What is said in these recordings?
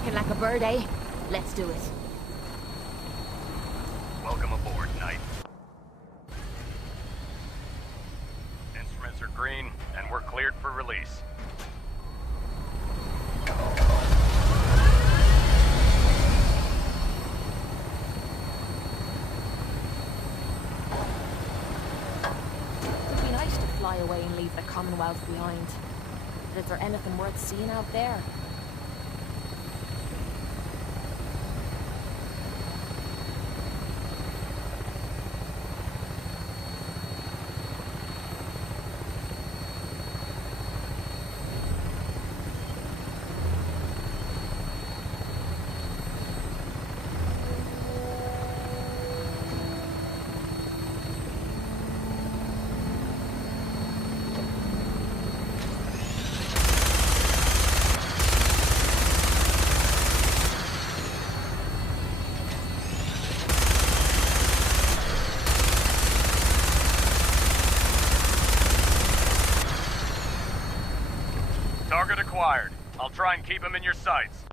Shaking like a bird, eh? Let's do it. Welcome aboard, Knight. Instruments are green, and we're cleared for release. It'd be nice to fly away and leave the Commonwealth behind. But is there anything worth seeing out there? Target acquired. I'll try and keep him in your sights.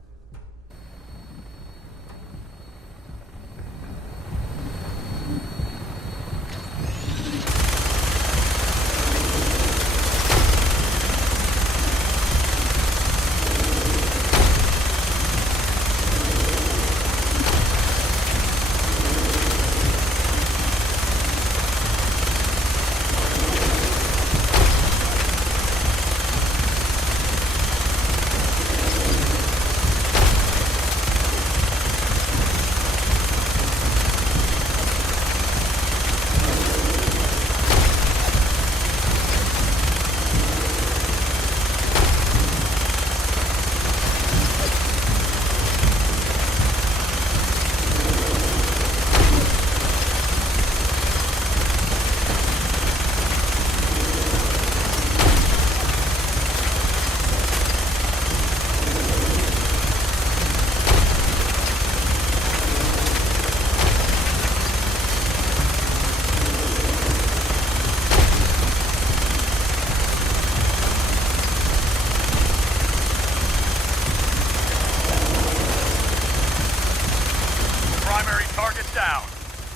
Down.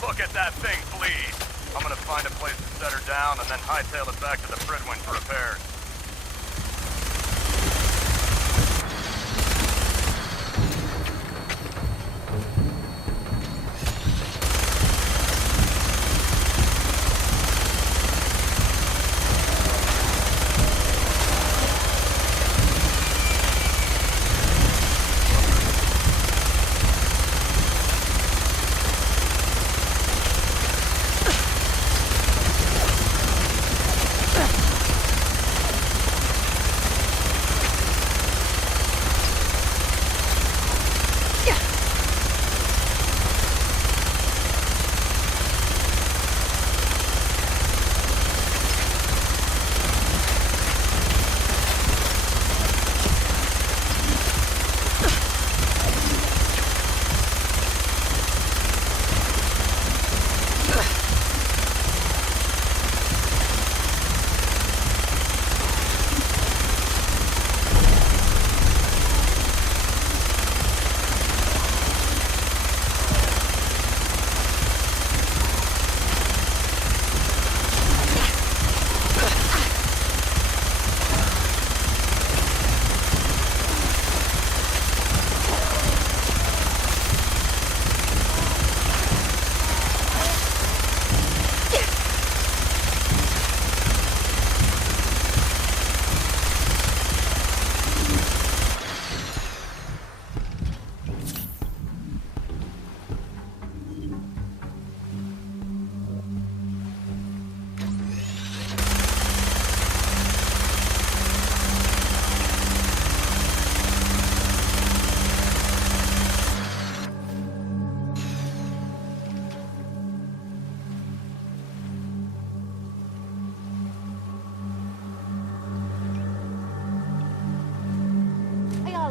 Look at that thing bleed. I'm gonna find a place to set her down and then hightail it back to the Fridwin for repairs.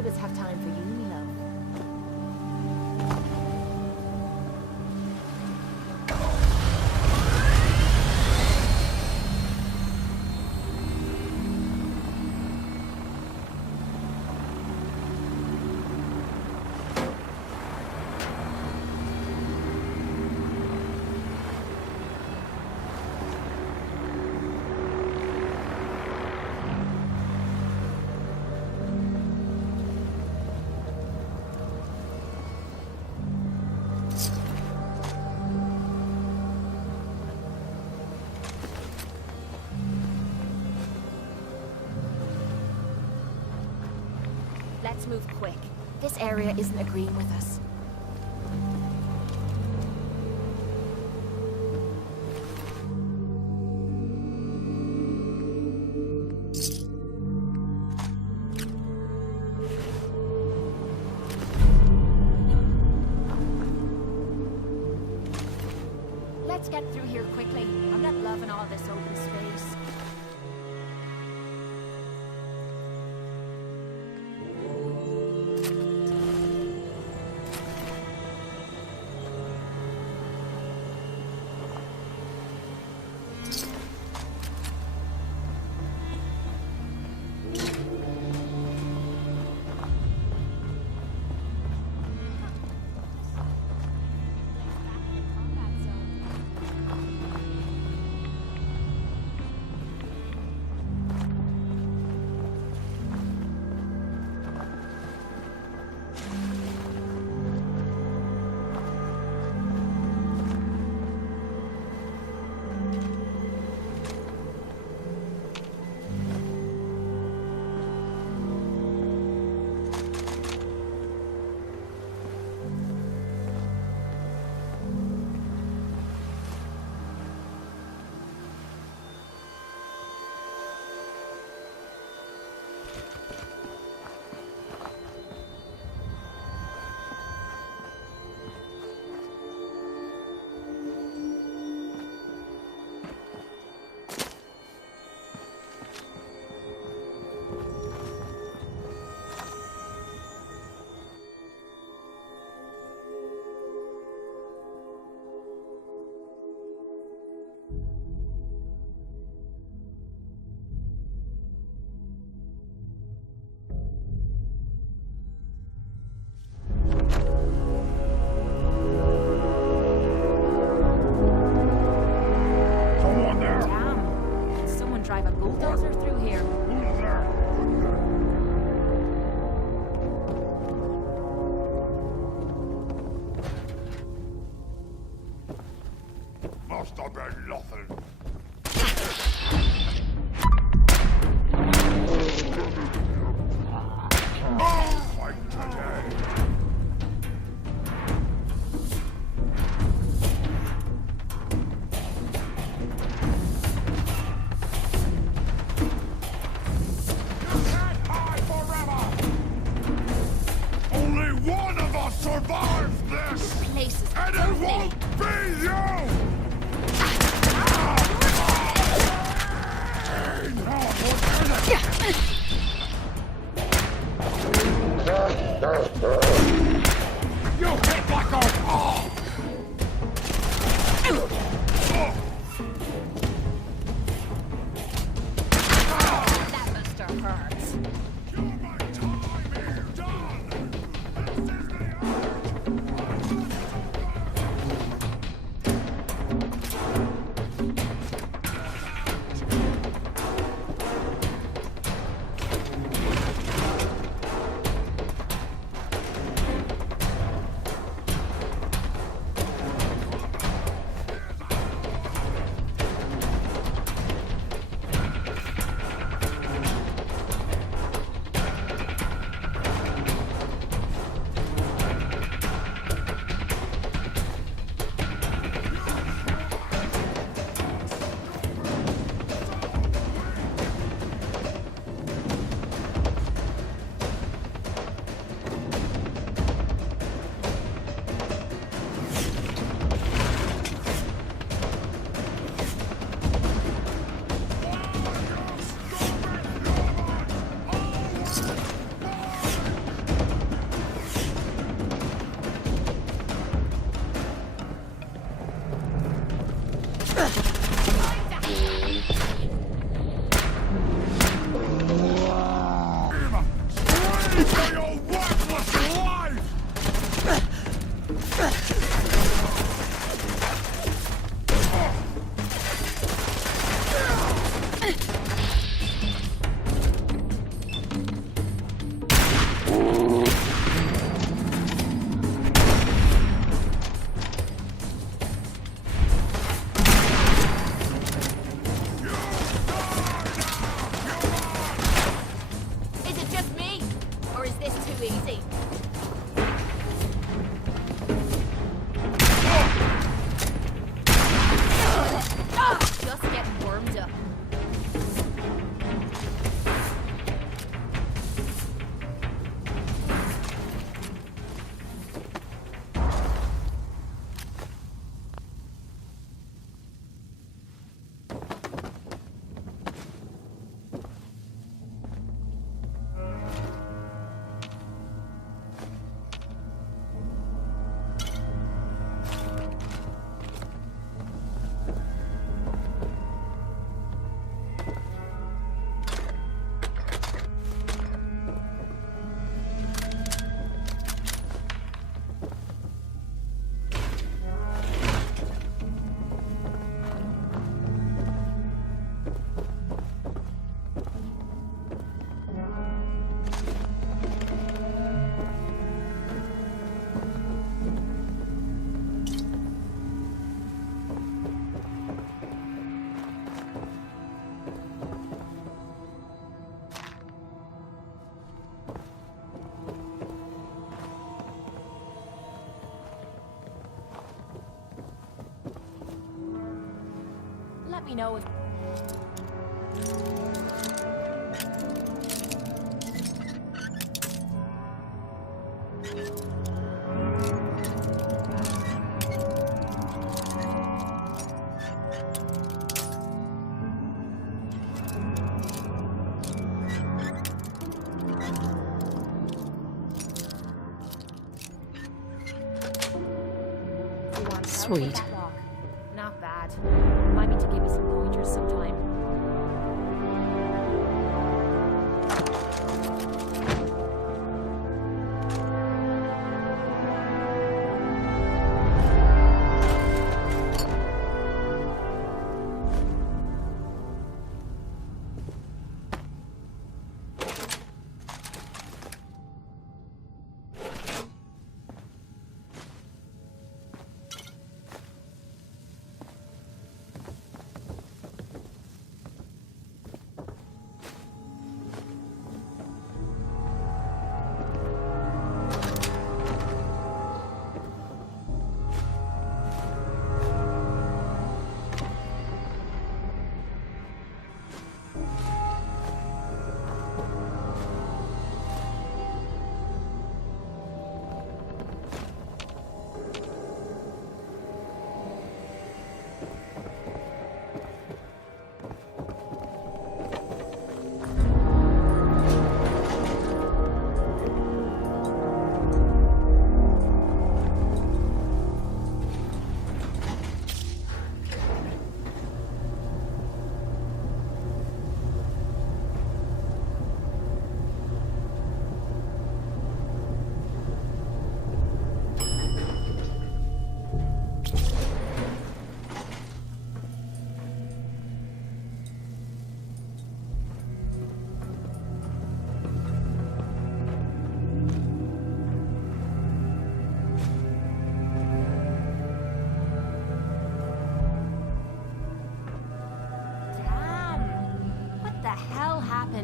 always have time for you, me love. Let's move quick. This area isn't agreeing with us. Let's get through here quickly. I'm not loving all this open space. Must have been nothing. Fight today. You can't hide forever! Only one of us survives this! This place is And it won't be you! let me know if... Sweet. Not bad. Remind me to give you some pointers sometime.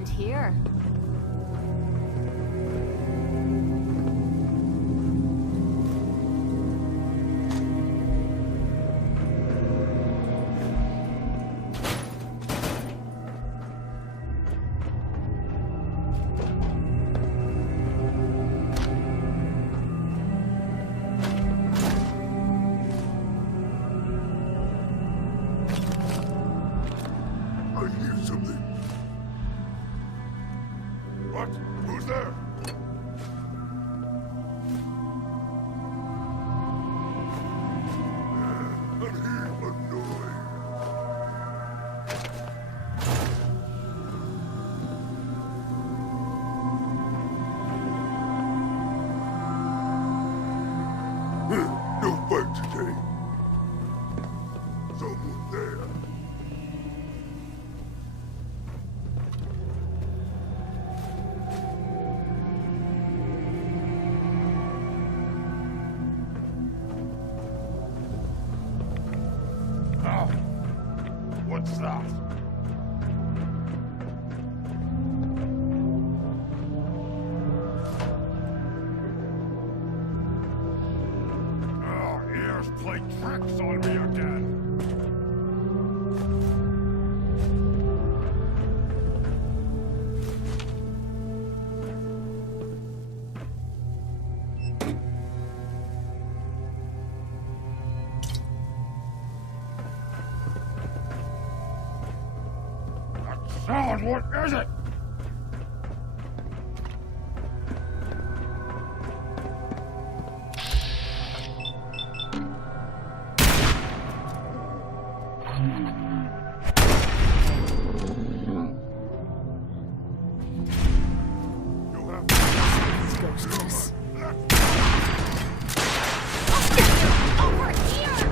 Here. I hear something. What? Who's there? I hear a noise. No fight today. Someone there. What's that? Oh, ears play tricks on me again. Sound, what is it? You have Ghostless. Over here!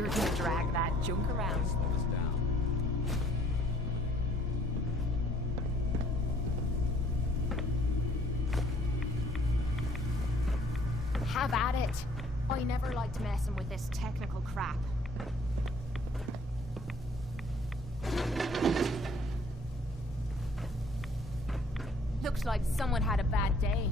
You're gonna drag that junk around. Have at it. I never liked messing with this technical crap. Looks like someone had a bad day.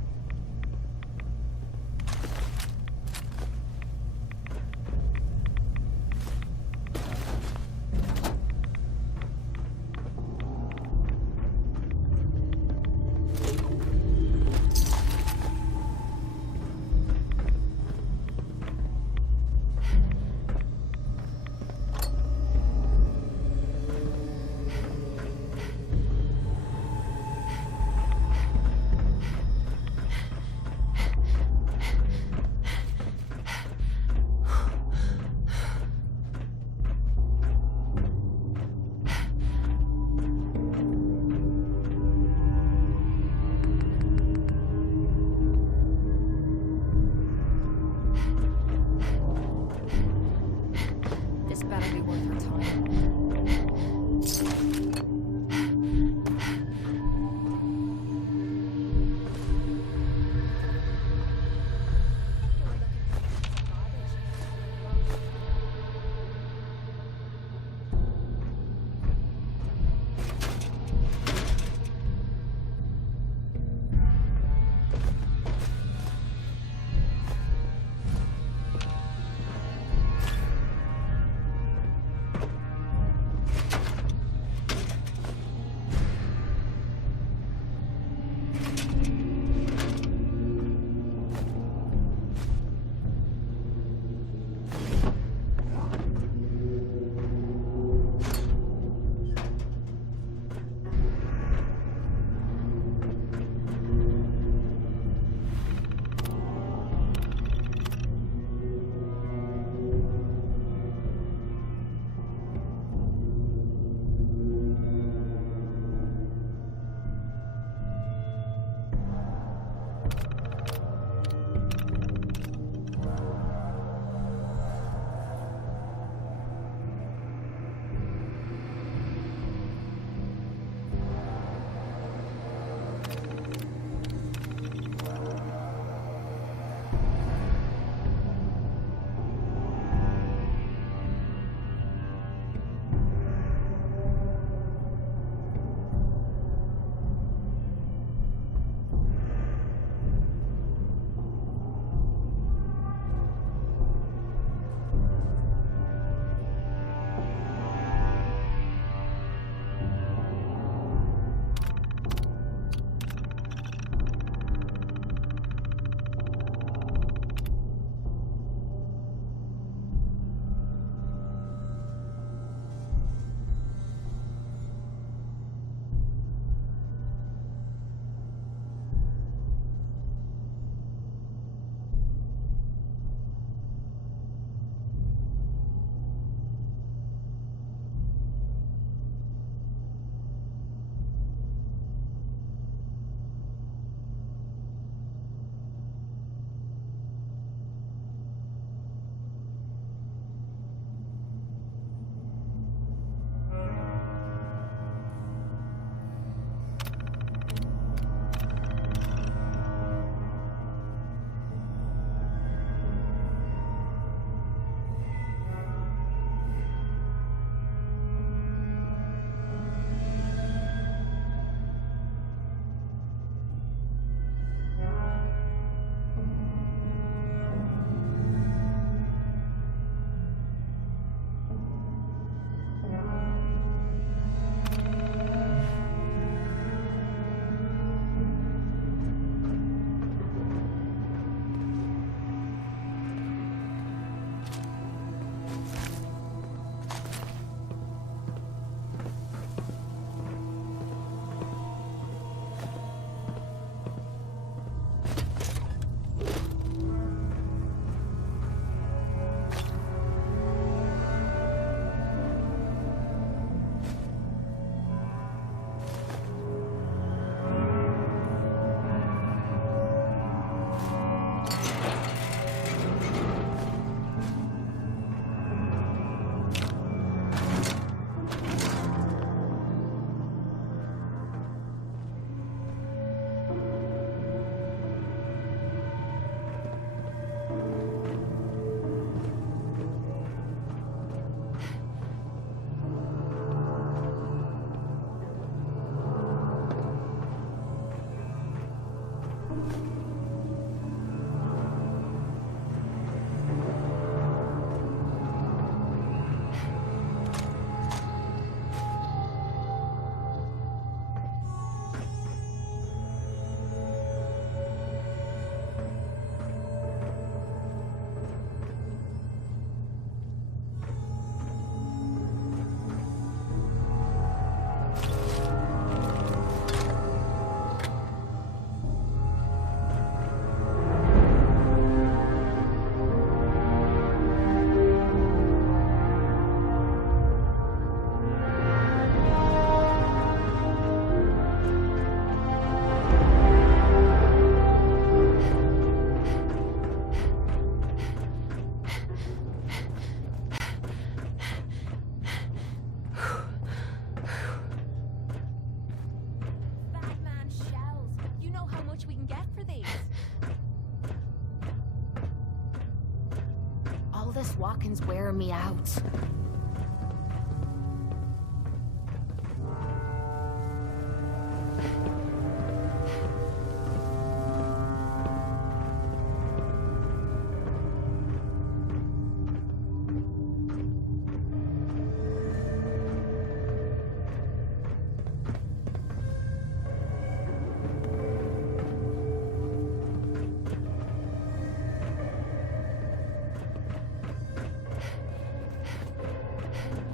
this walking's wearing me out.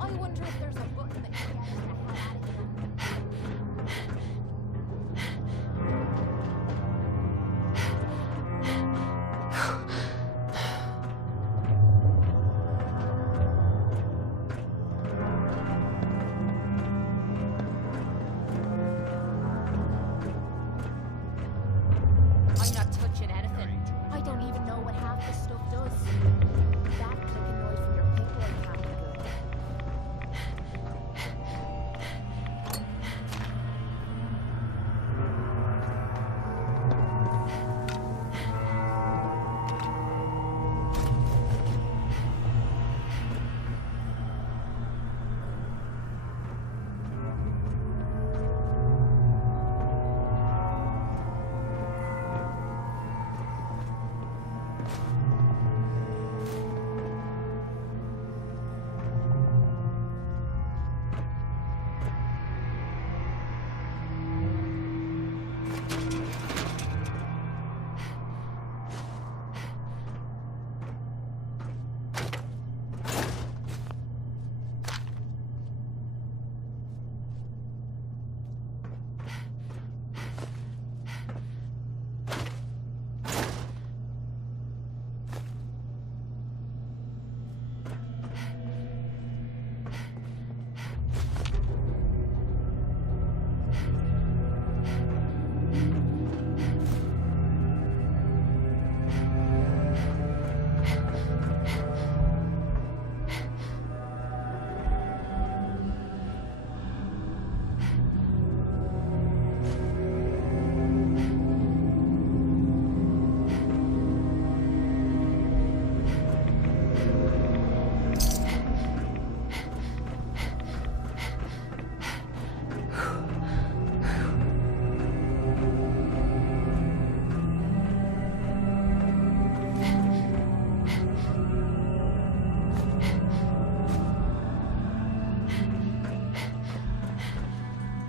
I wonder if there's a button that can get us the hell out of here. I'm not touching anything. I don't even know what half this stuff does. That clicking noise from your pickle can't be good.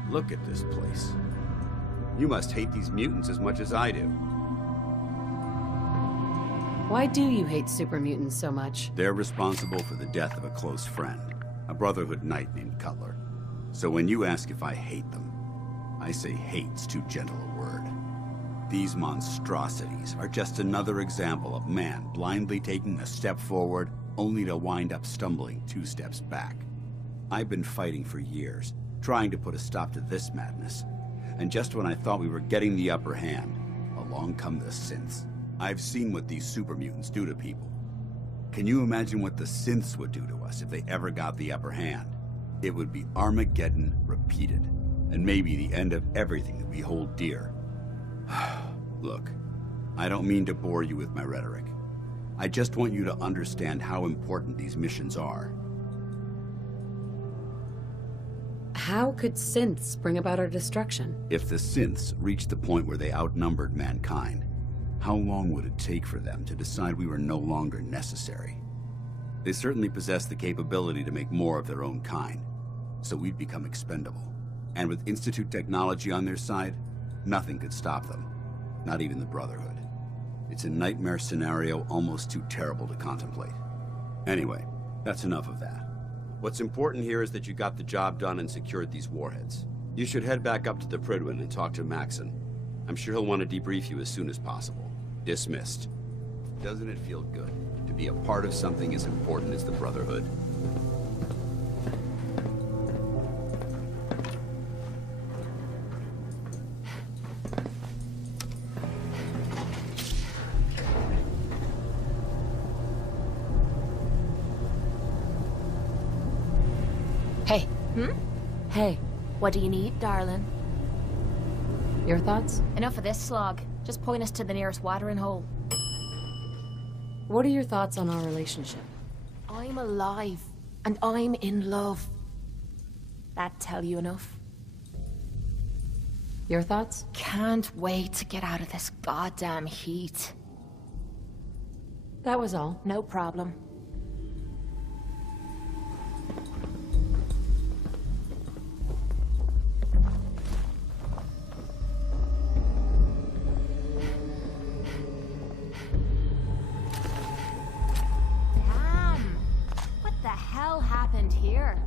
Look at this place. You must hate these mutants as much as I do. Why do you hate super mutants so much? They're responsible for the death of a close friend, a Brotherhood knight named Cutler. So when you ask if I hate them, I say hate's too gentle a word. These monstrosities are just another example of man blindly taking a step forward only to wind up stumbling 2 steps back. I've been fighting for years, trying to put a stop to this madness. And just when I thought we were getting the upper hand, along come the synths. I've seen what these super mutants do to people. Can you imagine what the synths would do to us if they ever got the upper hand? It would be Armageddon repeated, and maybe the end of everything that we hold dear. Look, I don't mean to bore you with my rhetoric. I just want you to understand how important these missions are. How could synths bring about our destruction? If the synths reached the point where they outnumbered mankind, how long would it take for them to decide we were no longer necessary? They certainly possess the capability to make more of their own kind, so we'd become expendable. And with Institute technology on their side, nothing could stop them, not even the Brotherhood. It's a nightmare scenario almost too terrible to contemplate. Anyway, that's enough of that. What's important here is that you got the job done and secured these warheads. You should head back up to the Pridwin and talk to Maxon. I'm sure he'll want to debrief you as soon as possible. Dismissed. Doesn't it feel good to be a part of something as important as the Brotherhood? Hey. Hey. What do you need, darling? Your thoughts? Enough of this slog. Just point us to the nearest watering hole. What are your thoughts on our relationship? I'm alive, and I'm in love. That tell you enough? Your thoughts? Can't wait to get out of this goddamn heat. That was all. No problem. Damn! What the hell happened here?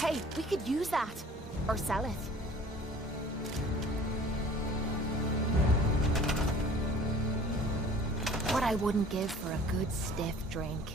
Hey, we could use that. Or sell it. I wouldn't give for a good stiff drink.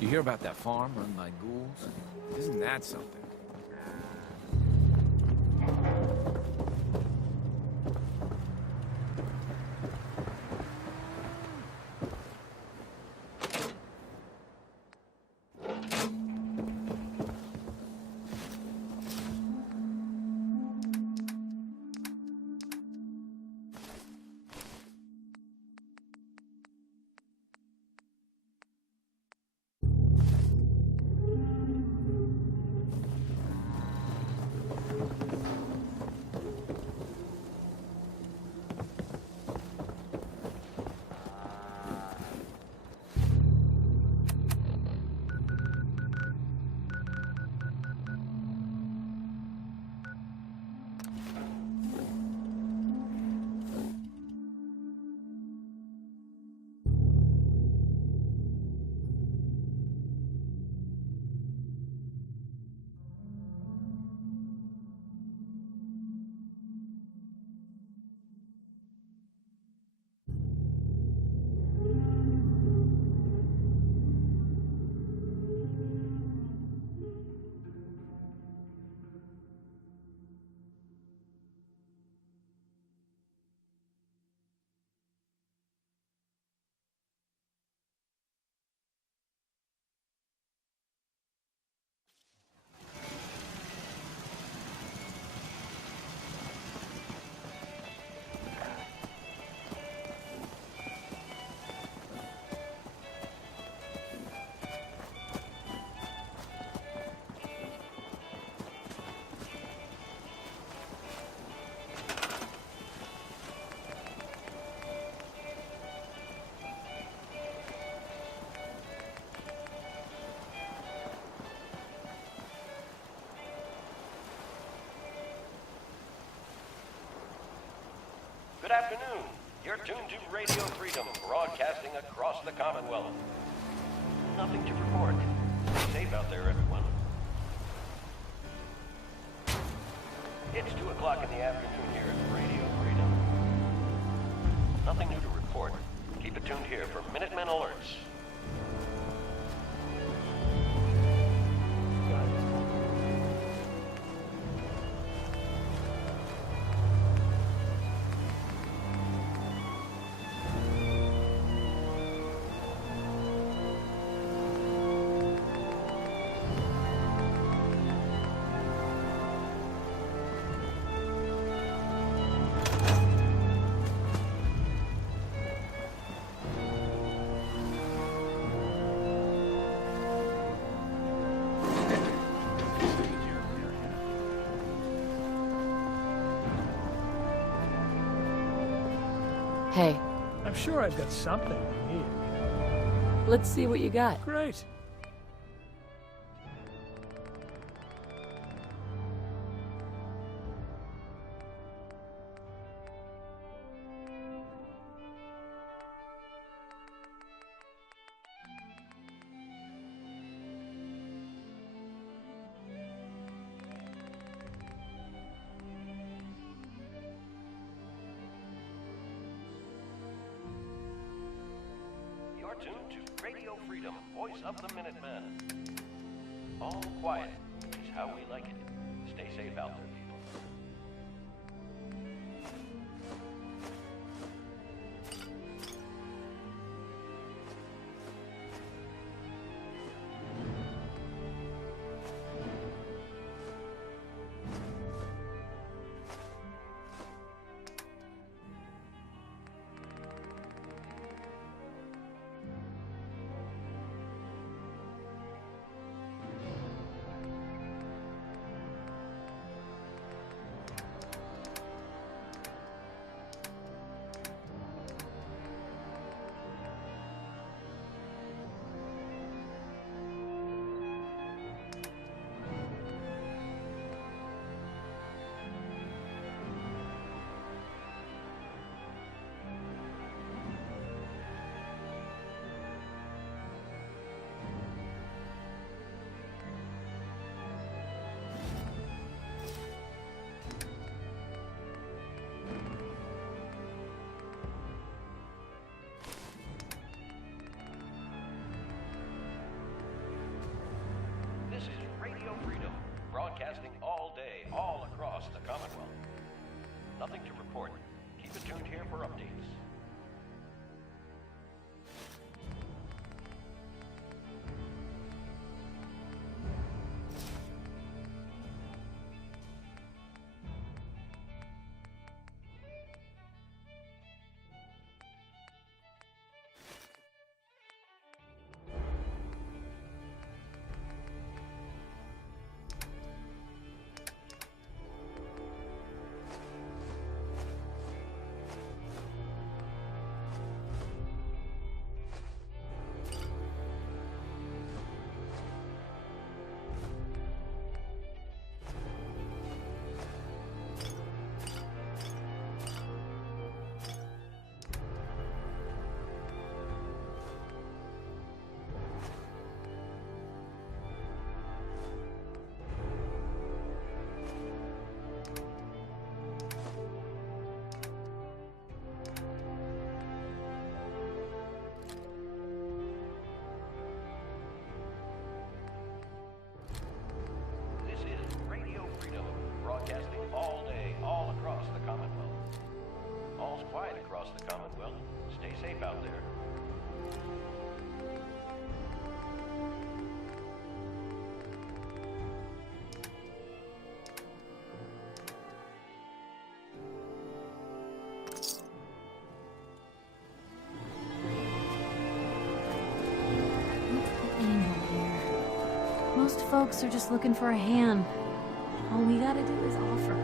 You hear about that farm run by ghouls? Isn't that something? Good afternoon. You're tuned to Radio Freedom, broadcasting across the Commonwealth. Nothing to report. Stay safe out there, everyone. It's 2 o'clock in the afternoon here at Radio Freedom. Nothing new to report. Keep it tuned here for Minutemen alerts. Hey, I'm sure I've got something you need. let's see what you got. Great. You're tuned Freedom, voice of the Minutemen. All quiet is how we like it. Stay safe out there, people. This is Radio Freedom, broadcasting all day, all across the Commonwealth. Nothing to report. Keep it tuned here for updates. Broadcasting all day, all across the Commonwealth. All's quiet across the Commonwealth. Stay safe out there. What's the angle here? Most folks are just looking for a hand. All we gotta do is offer.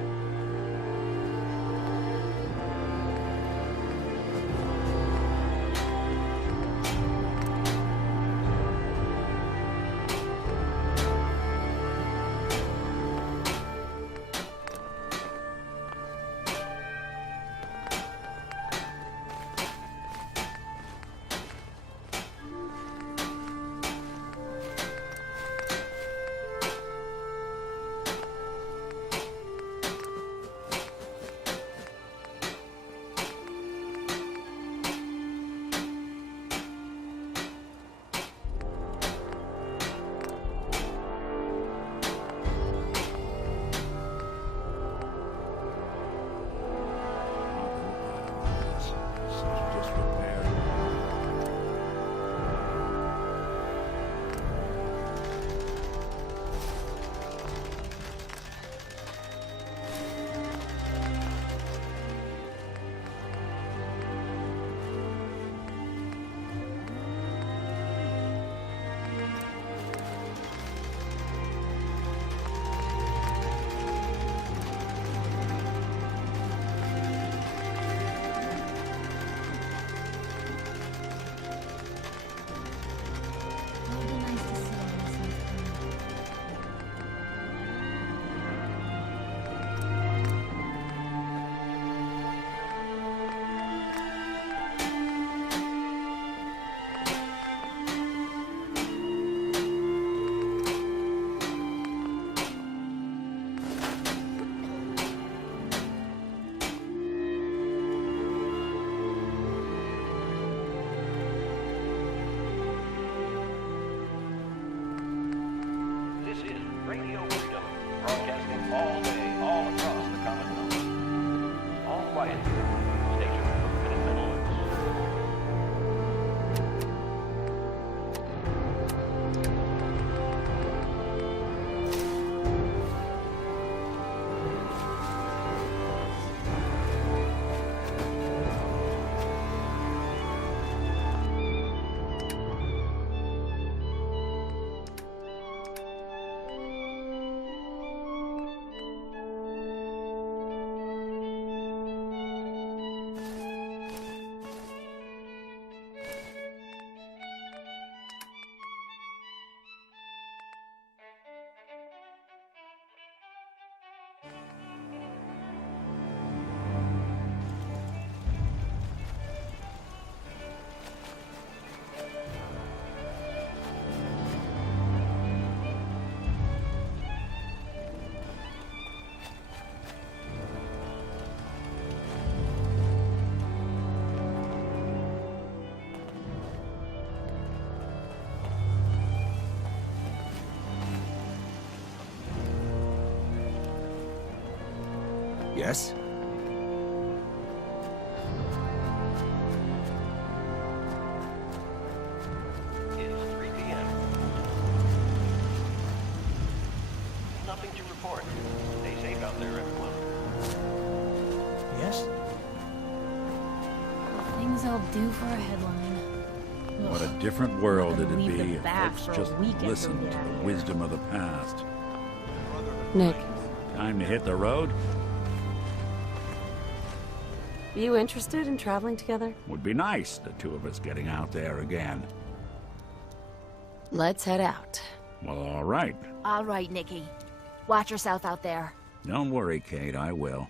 Yes? It is 3 p.m. Nothing to report. Stay safe out there, everyone. Yes? Things I'll do for a headline. What a different world it'd Leave be the if bath folks for a just weekend till listened we to get out of the here. wisdom of the past. Nick, Time to hit the road? you interested in traveling together? Would be nice, the two of us getting out there again. Let's head out. Well, all right. All right, Nikki. Watch yourself out there. Don't worry, Kate, I will.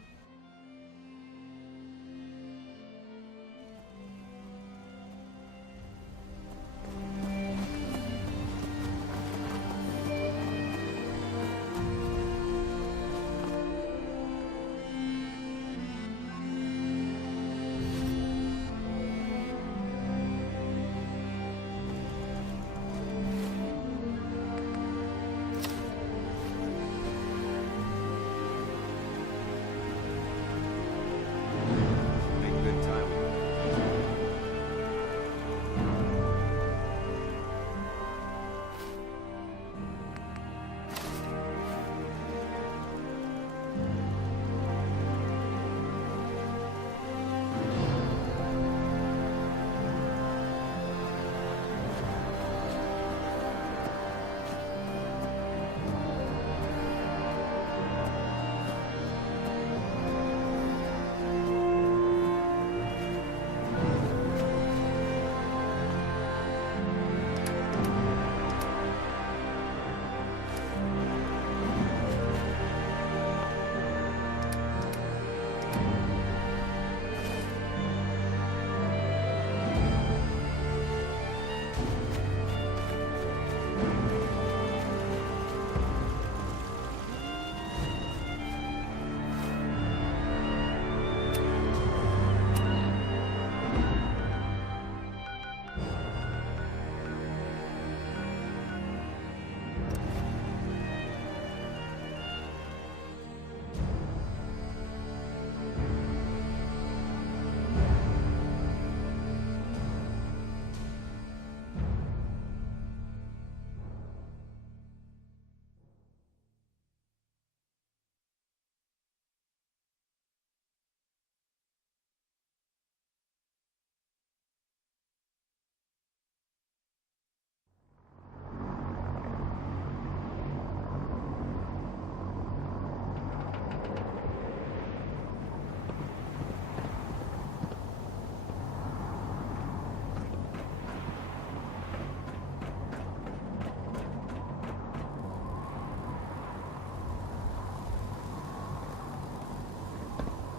Make good time.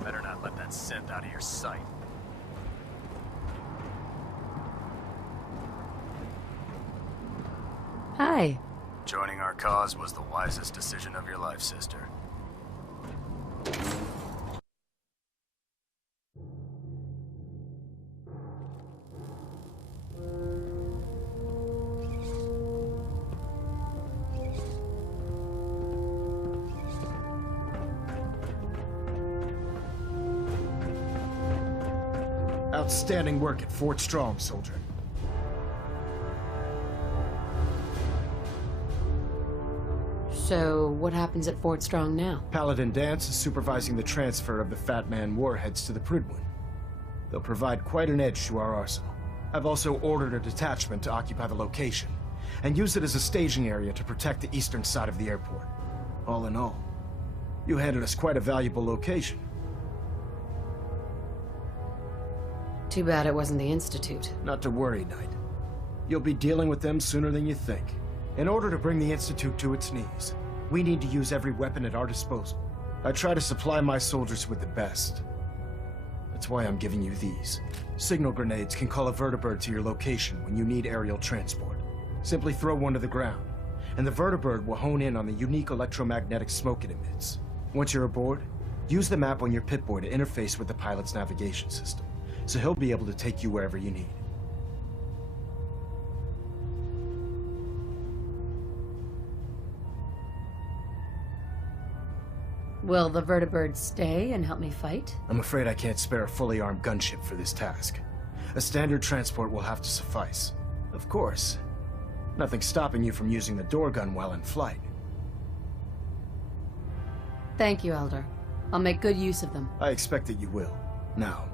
Better not let that synth out of your sight. Hi. Joining our cause was the wisest decision of your life, sister. Outstanding work at Fort Strong, soldier. So, what happens at Fort Strong now? Paladin Dance is supervising the transfer of the Fat Man warheads to the Prydwen. They'll provide quite an edge to our arsenal. I've also ordered a detachment to occupy the location, and use it as a staging area to protect the eastern side of the airport. All in all, you handed us quite a valuable location. Too bad it wasn't the Institute. Not to worry, Knight. You'll be dealing with them sooner than you think. In order to bring the Institute to its knees, we need to use every weapon at our disposal. I try to supply my soldiers with the best. That's why I'm giving you these. Signal grenades can call a vertibird to your location when you need aerial transport. Simply throw one to the ground, and the vertibird will hone in on the unique electromagnetic smoke it emits. Once you're aboard, use the map on your Pip-Boy to interface with the pilot's navigation system, so he'll be able to take you wherever you need. Will the vertibird stay and help me fight? I'm afraid I can't spare a fully armed gunship for this task. A standard transport will have to suffice. Of course, nothing's stopping you from using the door gun while in flight. Thank you, Elder. I'll make good use of them. I expect that you will. Now,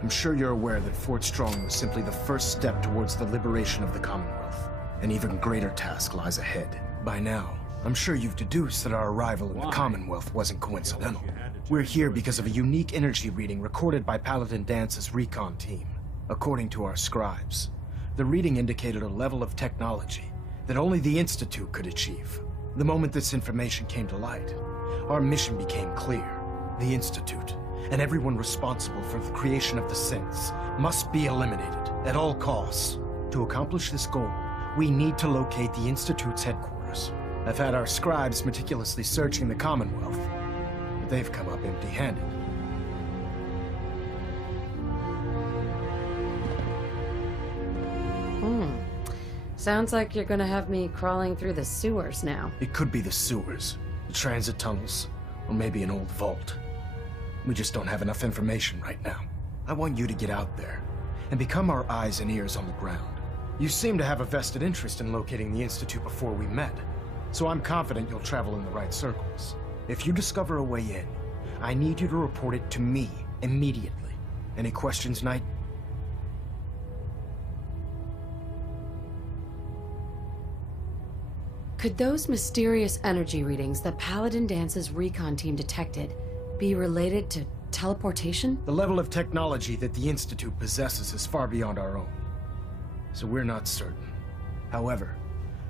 I'm sure you're aware that Fort Strong was simply the first step towards the liberation of the Commonwealth. An even greater task lies ahead. By now, I'm sure you've deduced that our arrival in the Commonwealth wasn't coincidental. We're here because of a unique energy reading recorded by Paladin Dance's recon team. According to our scribes, the reading indicated a level of technology that only the Institute could achieve. The moment this information came to light, our mission became clear. The Institute, and everyone responsible for the creation of the synths, must be eliminated at all costs. To accomplish this goal, we need to locate the Institute's headquarters. I've had our scribes meticulously searching the Commonwealth, but they've come up empty-handed. Sounds like you're gonna have me crawling through the sewers now. It could be the sewers, the transit tunnels, or maybe an old vault. We just don't have enough information right now. I want you to get out there and become our eyes and ears on the ground. You seem to have a vested interest in locating the Institute before we met, so I'm confident you'll travel in the right circles. If you discover a way in, I need you to report it to me immediately. Any questions, Knight? Could those mysterious energy readings that Paladin Dance's recon team detected be related to teleportation? The level of technology that the Institute possesses is far beyond our own, so we're not certain. However,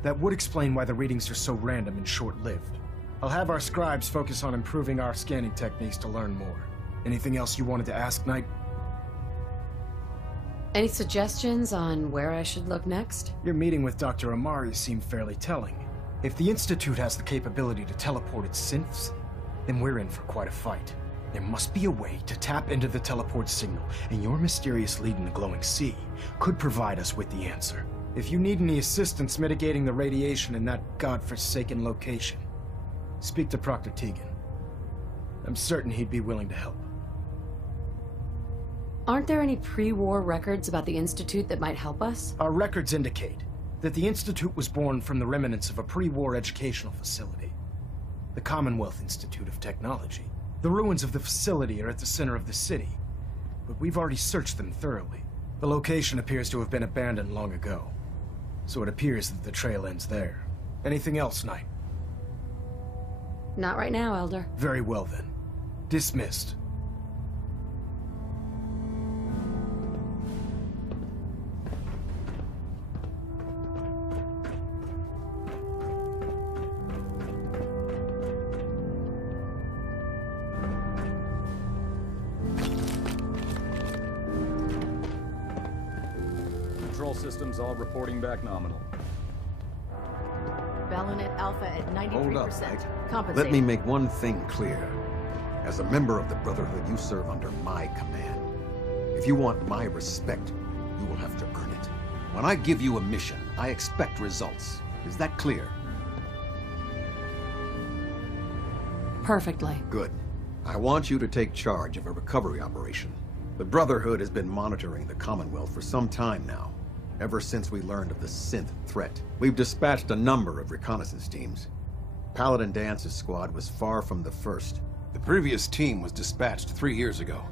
that would explain why the readings are so random and short-lived. I'll have our scribes focus on improving our scanning techniques to learn more. Anything else you wanted to ask, Knight? Any suggestions on where I should look next? Your meeting with Dr. Amari seemed fairly telling. If the Institute has the capability to teleport its synths, then we're in for quite a fight. There must be a way to tap into the teleport signal, and your mysterious lead in the glowing sea could provide us with the answer. If you need any assistance mitigating the radiation in that godforsaken location, speak to Proctor Tegan. I'm certain he'd be willing to help. Aren't there any pre-war records about the Institute that might help us? Our records indicate that the Institute was born from the remnants of a pre-war educational facility, the Commonwealth Institute of Technology. The ruins of the facility are at the center of the city, but we've already searched them thoroughly. The location appears to have been abandoned long ago, so it appears that the trail ends there. Anything else, Knight? Not right now, Elder. Very well then. Dismissed. Control systems all reporting back nominal. Bellin Alpha at 93%. Hold up, Knight. Compensating. Let me make one thing clear. As a member of the Brotherhood, you serve under my command. If you want my respect, you will have to earn it. When I give you a mission, I expect results. Is that clear? Perfectly. Good. I want you to take charge of a recovery operation. The Brotherhood has been monitoring the Commonwealth for some time now, ever since we learned of the synth threat. We've dispatched a number of reconnaissance teams. Paladin Dance's squad was far from the first. The previous team was dispatched 3 years ago.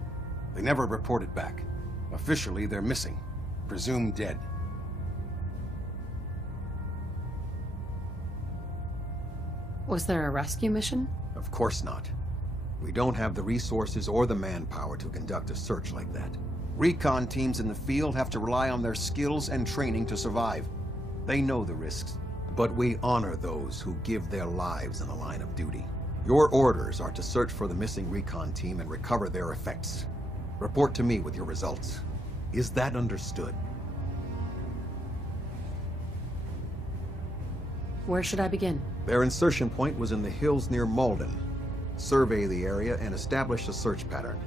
They never reported back. Officially, they're missing. Presumed dead. Was there a rescue mission? Of course not. We don't have the resources or the manpower to conduct a search like that. Recon teams in the field have to rely on their skills and training to survive. They know the risks, but we honor those who give their lives in the line of duty. Your orders are to search for the missing recon team and recover their effects. Report to me with your results. Is that understood? Where should I begin? Their insertion point was in the hills near Malden. Survey the area and establish a search pattern.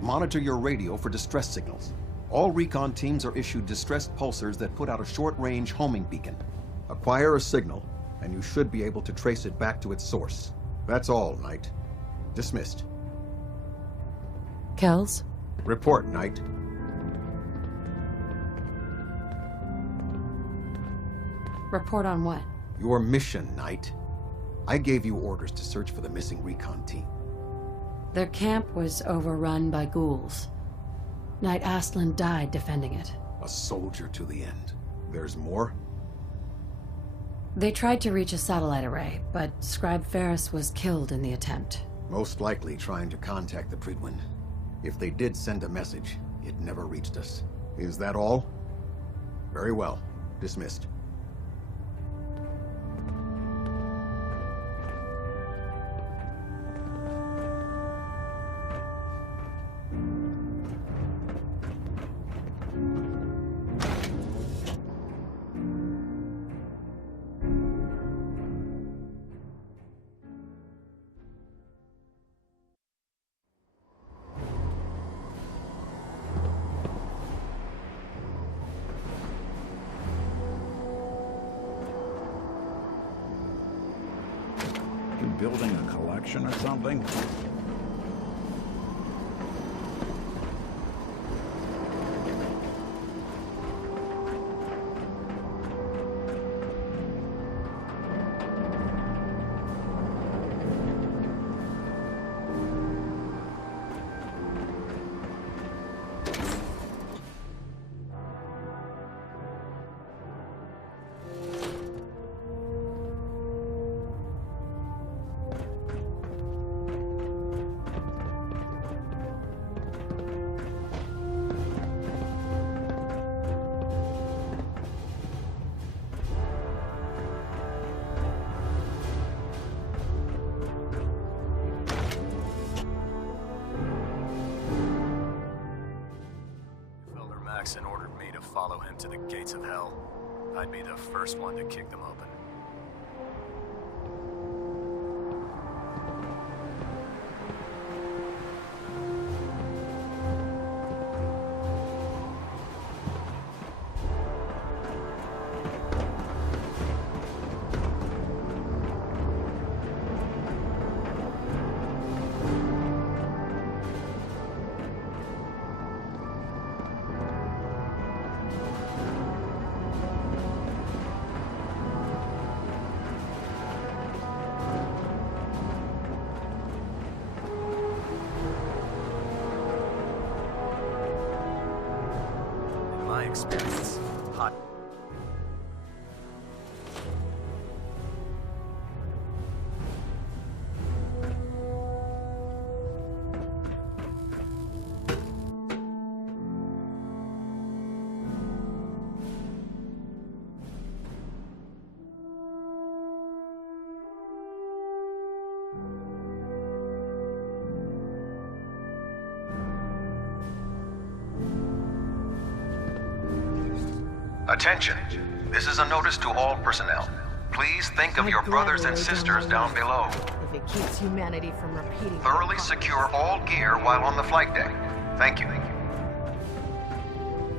Monitor your radio for distress signals. All recon teams are issued distress pulsars that put out a short-range homing beacon. Acquire a signal, and you should be able to trace it back to its source. That's all, Knight. Dismissed. Kells? Report, Knight. Report on what? Your mission, Knight. I gave you orders to search for the missing recon team. Their camp was overrun by ghouls. Knight Aslan died defending it. A soldier to the end. There's more? They tried to reach a satellite array, but Scribe Ferris was killed in the attempt. Most likely trying to contact the Pridwen. If they did send a message, it never reached us. Is that all? Very well. Dismissed. Building a collection or something? Jackson ordered me to follow him to the gates of hell, I'd be the first one to kick them open. Experience. Hot. Attention. This is a notice to all personnel. Please think of your brothers and sisters down below. If it keeps humanity from repeating... Thoroughly secure all gear while on the flight deck. Thank you.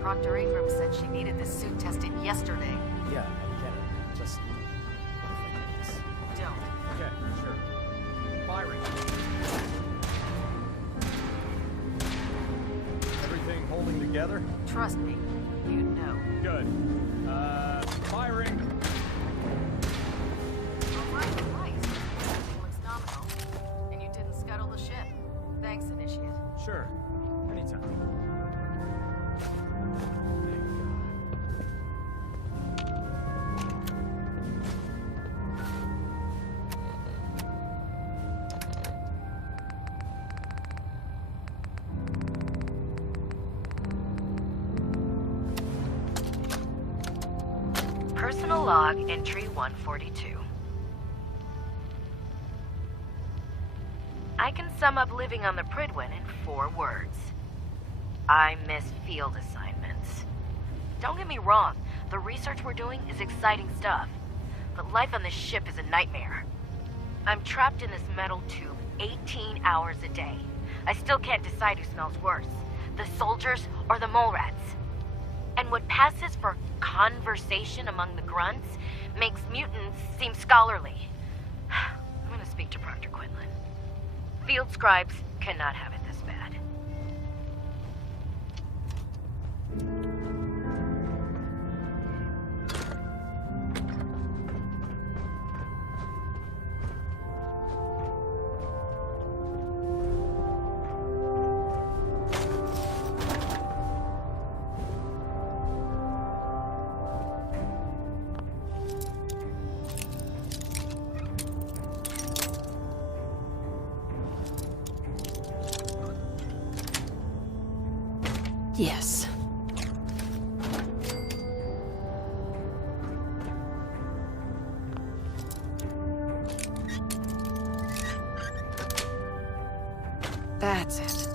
Proctor Ingram said she needed this suit tested yesterday. Yeah, I get it. Just... Don't. Okay, sure. Firing. Everything holding together? Trust me. You know. Good. Firing. All right. Everything looks nominal. And you didn't scuttle the ship. Thanks, Initiate. Sure. Anytime. Personal log entry 142. I can sum up living on the Pridwen in 4 words. I miss field assignments. Don't get me wrong, the research we're doing is exciting stuff, but life on this ship is a nightmare. I'm trapped in this metal tube 18 hours a day. I still can't decide who smells worse, the soldiers or the mole rats. And what passes for conversation among the grunts makes mutants seem scholarly. I'm gonna speak to Proctor Quinlan. Field scribes cannot have it this bad. Yes. That's it.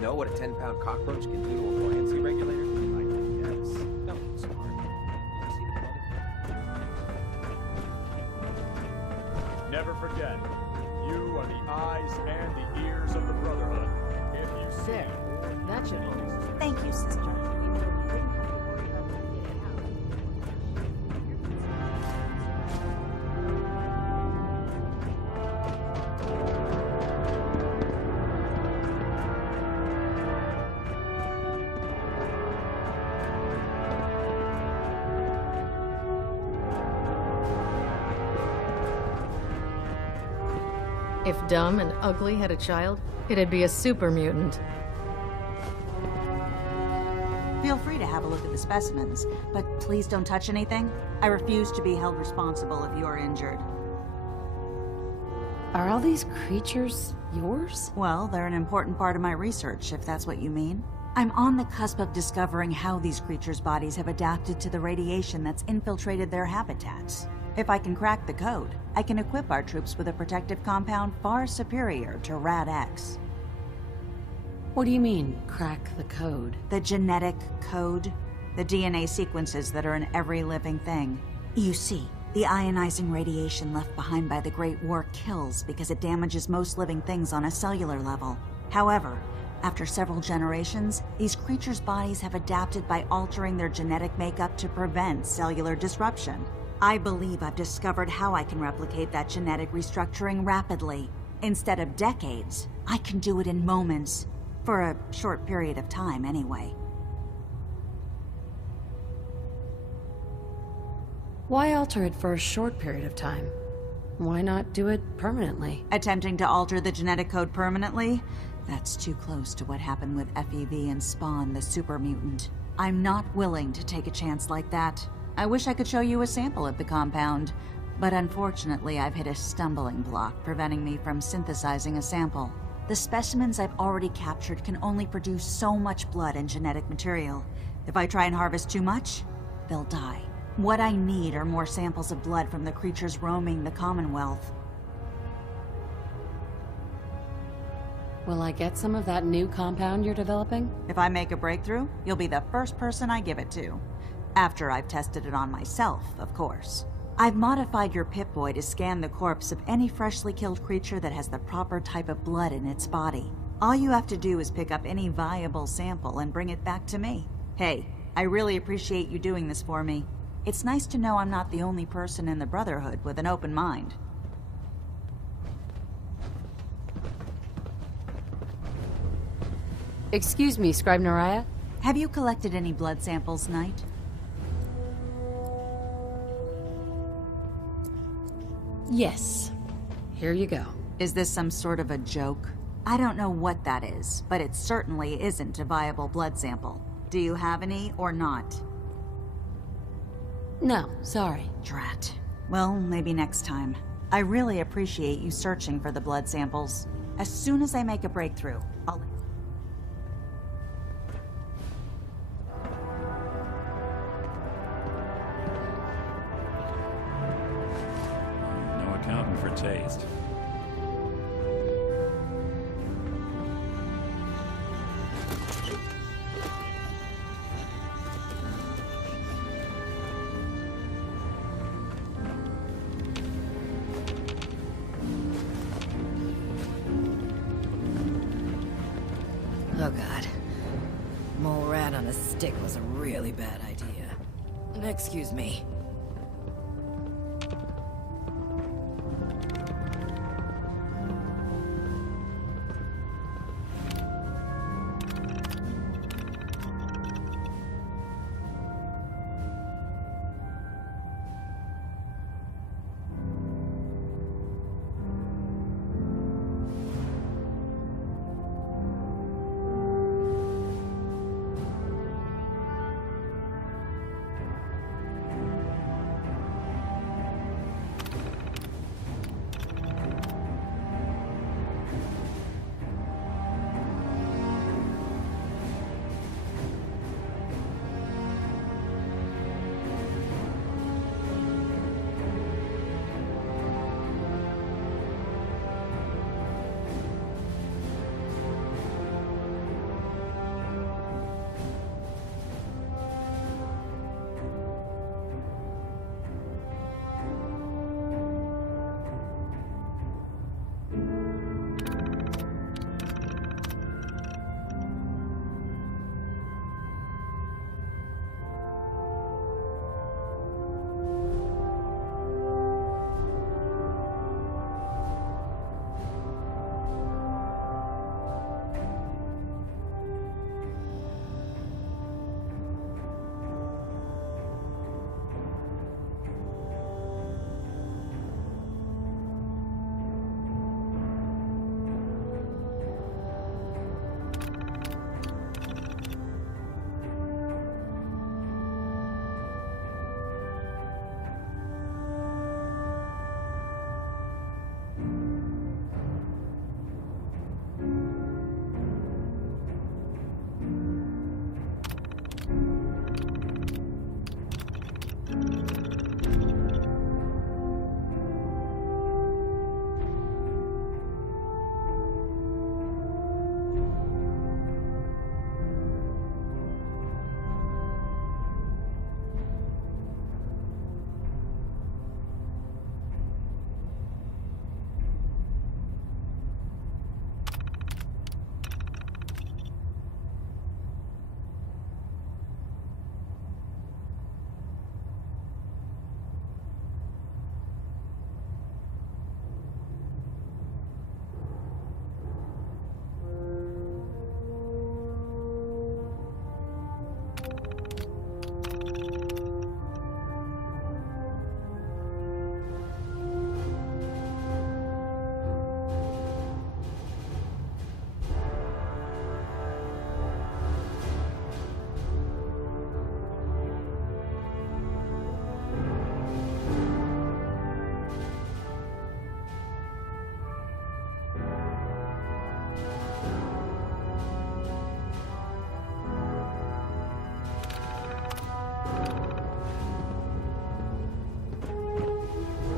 Know what a 10-pound cockroach can do to a buoyancy regulator? I guess. That was smart. Never forget, you are the eyes and the ears of the Brotherhood. If you see... There. That should be. Thank you, sister. If Dumb and Ugly had a child, it'd be a super mutant. Feel free to have a look at the specimens, but please don't touch anything. I refuse to be held responsible if you're injured. Are all these creatures yours? Well, they're an important part of my research, if that's what you mean. I'm on the cusp of discovering how these creatures' bodies have adapted to the radiation that's infiltrated their habitats. If I can crack the code, I can equip our troops with a protective compound far superior to Rad-X. What do you mean, crack the code? The genetic code. The DNA sequences that are in every living thing. You see, the ionizing radiation left behind by the Great War kills because it damages most living things on a cellular level. However, after several generations, these creatures' bodies have adapted by altering their genetic makeup to prevent cellular disruption. I believe I've discovered how I can replicate that genetic restructuring rapidly. Instead of decades, I can do it in moments. For a short period of time, anyway. Why alter it for a short period of time? Why not do it permanently? Attempting to alter the genetic code permanently? That's too close to what happened with FEV and Spawn, the super mutant. I'm not willing to take a chance like that. I wish I could show you a sample of the compound, but unfortunately I've hit a stumbling block preventing me from synthesizing a sample. The specimens I've already captured can only produce so much blood and genetic material. If I try and harvest too much, they'll die. What I need are more samples of blood from the creatures roaming the Commonwealth. Will I get some of that new compound you're developing? If I make a breakthrough, you'll be the first person I give it to. After I've tested it on myself, of course. I've modified your Pip-Boy to scan the corpse of any freshly killed creature that has the proper type of blood in its body. All you have to do is pick up any viable sample and bring it back to me. Hey, I really appreciate you doing this for me. It's nice to know I'm not the only person in the Brotherhood with an open mind. Excuse me, Scribe Naraya? Have you collected any blood samples, Knight? Yes. Here you go. Is this some sort of a joke? I don't know what that is, but it certainly isn't a viable blood sample. Do you have any or not? No, sorry. Drat. Well, maybe next time. I really appreciate you searching for the blood samples. As soon as I make a breakthrough, I'll... No accounting for taste. Oh god. Mole rat on a stick was a really bad idea. Excuse me.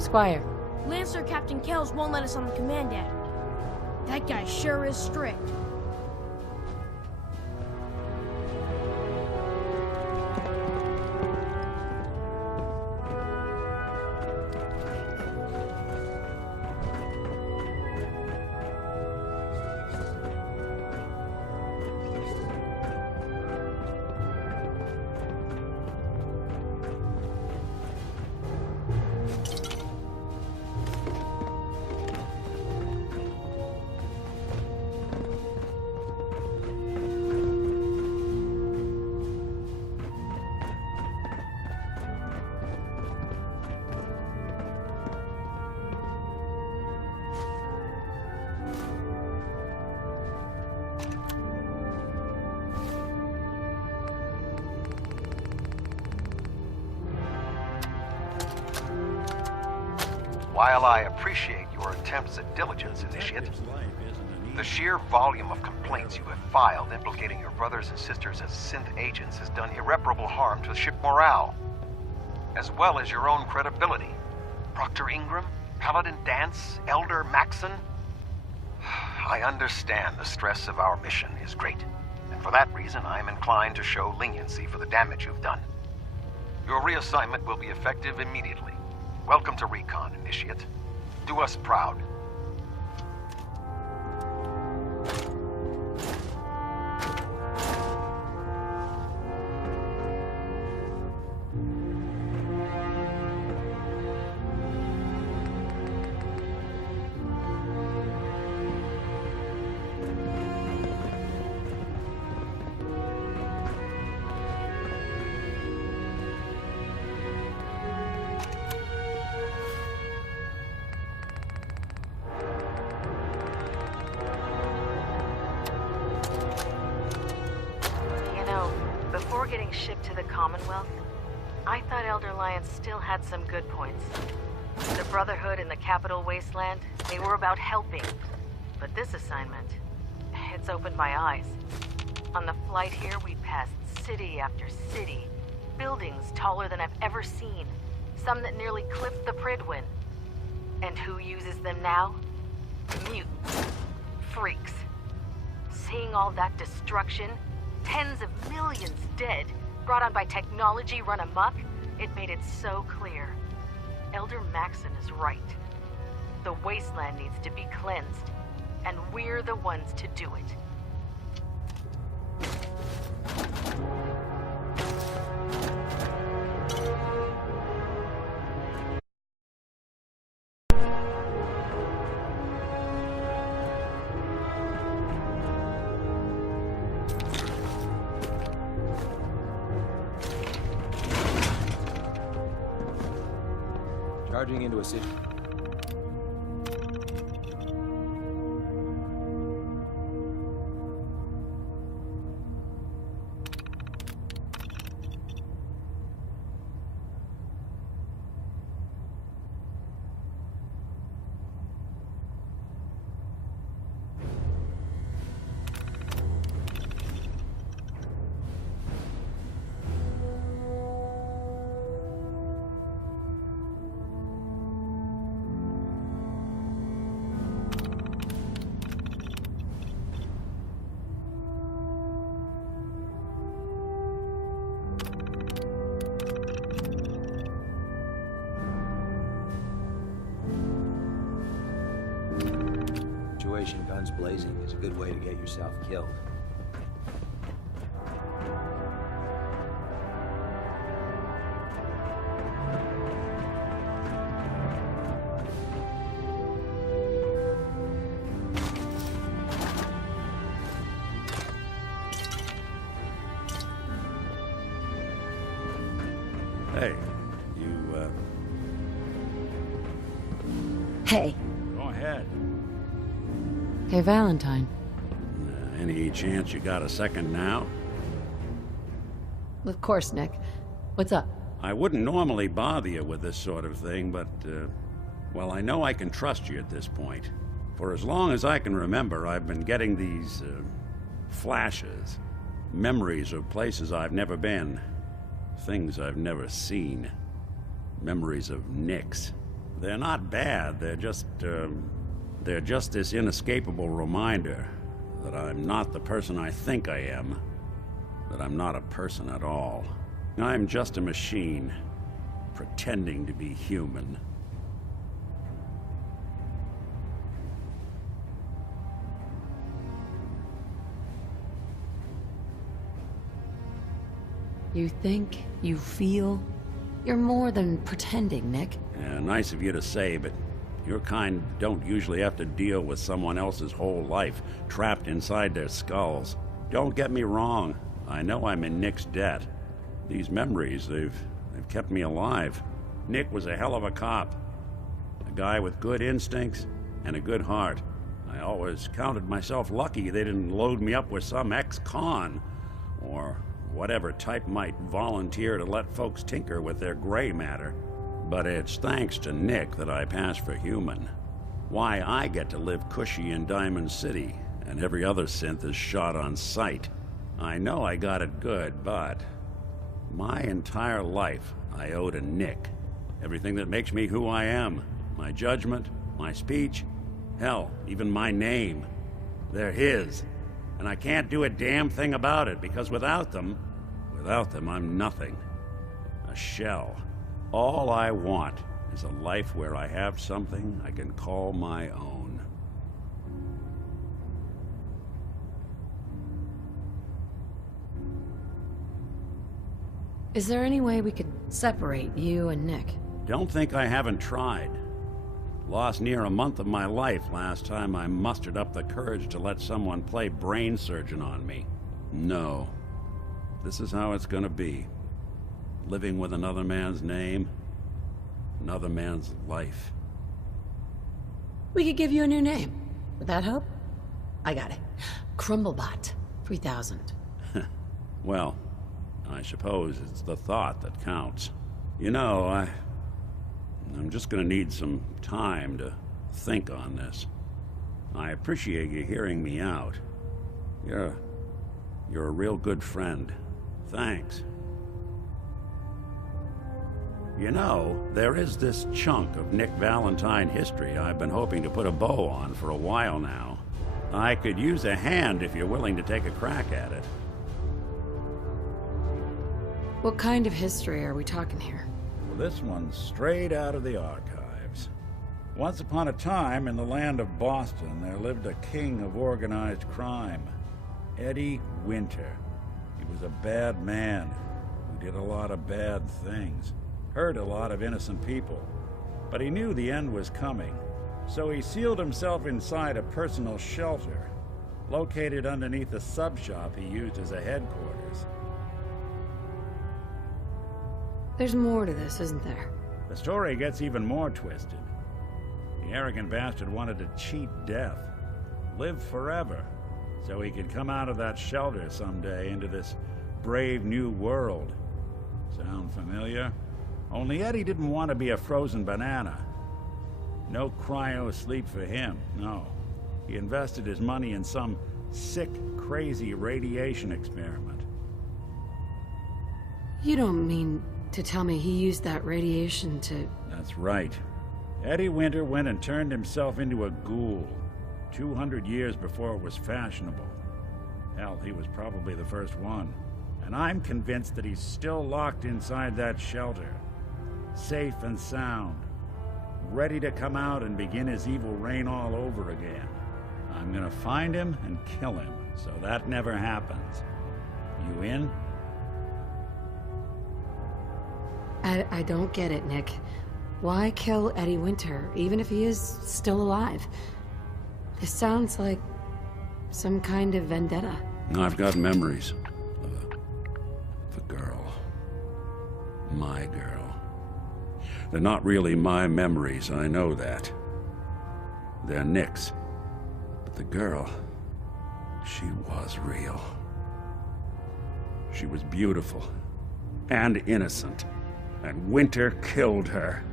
Squire. Lancer Captain Kells won't let us on the command deck. That guy sure is strict. While I appreciate your attempts at diligence, Initiate, the sheer volume of complaints you have filed implicating your brothers and sisters as synth agents has done irreparable harm to ship morale, as well as your own credibility. Proctor Ingram, Paladin Dance, Elder Maxon. I understand the stress of our mission is great, and for that reason I am inclined to show leniency for the damage you've done. Your reassignment will be effective immediately. Welcome to Recon, Initiate. Do us proud. Before getting shipped to the Commonwealth, I thought Elder Lions still had some good points. The Brotherhood in the Capital Wasteland, they were about helping. But this assignment, it's opened my eyes. On the flight here, we passed city after city, buildings taller than I've ever seen, some that nearly clipped the Pridwin. And who uses them now? Mutants. Freaks. Seeing all that destruction, tens of millions dead, brought on by technology run amok, it made it so clear. Elder Maxon is right. The wasteland needs to be cleansed, and we're the ones to do it. Charging into a city. Guns blazing is a good way to get yourself killed. Hey, Hey. Go ahead. Hey, Valentine. Any chance you got a second now? Of course, Nick. What's up? I wouldn't normally bother you with this sort of thing, but, well, I know I can trust you at this point. For as long as I can remember, I've been getting these, flashes. Memories of places I've never been. Things I've never seen. Memories of nicks They're not bad, they're just this inescapable reminder that I'm not the person I think I am, that I'm not a person at all. I'm just a machine, pretending to be human. You think, you feel, you're more than pretending, Nick. Yeah, nice of you to say, but your kind don't usually have to deal with someone else's whole life trapped inside their skulls. Don't get me wrong, I know I'm in Nick's debt. These memories, they've kept me alive. Nick was a hell of a cop. A guy with good instincts and a good heart. I always counted myself lucky they didn't load me up with some ex-con, or whatever type might volunteer to let folks tinker with their gray matter. But it's thanks to Nick that I pass for human. Why I get to live cushy in Diamond City, and every other synth is shot on sight. I know I got it good, but my entire life I owe to Nick. Everything that makes me who I am. My judgment, my speech, hell, even my name. They're his. And I can't do a damn thing about it, because without them, I'm nothing. A shell. All I want is a life where I have something I can call my own. Is there any way we could separate you and Nick? Don't think I haven't tried. Lost near a month of my life last time I mustered up the courage to let someone play brain surgeon on me. No. This is how it's gonna be. Living with another man's name, another man's life. We could give you a new name. Would that help? I got it. Crumblebot 3000. Well, I suppose it's the thought that counts. You know, I'm just gonna need some time to think on this. I appreciate you hearing me out. You're a real good friend. Thanks. You know, there is this chunk of Nick Valentine history I've been hoping to put a bow on for a while now. I could use a hand if you're willing to take a crack at it. What kind of history are we talking here? Well, this one's straight out of the archives. Once upon a time, in the land of Boston, there lived a king of organized crime, Eddie Winter. He was a bad man who did a lot of bad things, hurt a lot of innocent people. But he knew the end was coming, so he sealed himself inside a personal shelter, located underneath a sub-shop he used as a headquarters. There's more to this, isn't there? The story gets even more twisted. The arrogant bastard wanted to cheat death, live forever, so he could come out of that shelter someday into this brave new world. Sound familiar? Only Eddie didn't want to be a frozen banana. No cryo sleep for him, no. He invested his money in some sick, crazy radiation experiment. You don't mean to tell me he used that radiation to... That's right. Eddie Winter went and turned himself into a ghoul, 200 years before it was fashionable. Hell, he was probably the first one. And I'm convinced that he's still locked inside that shelter, safe and sound, ready to come out and begin his evil reign all over again. I'm gonna find him and kill him, so that never happens. You in? I don't get it, Nick. Why kill Eddie Winter, even if he is still alive? This sounds like some kind of vendetta. I've got memories of a girl. My girl. They're not really my memories, I know that. They're Nick's. But the girl, she was real. She was beautiful and innocent. And Winter killed her.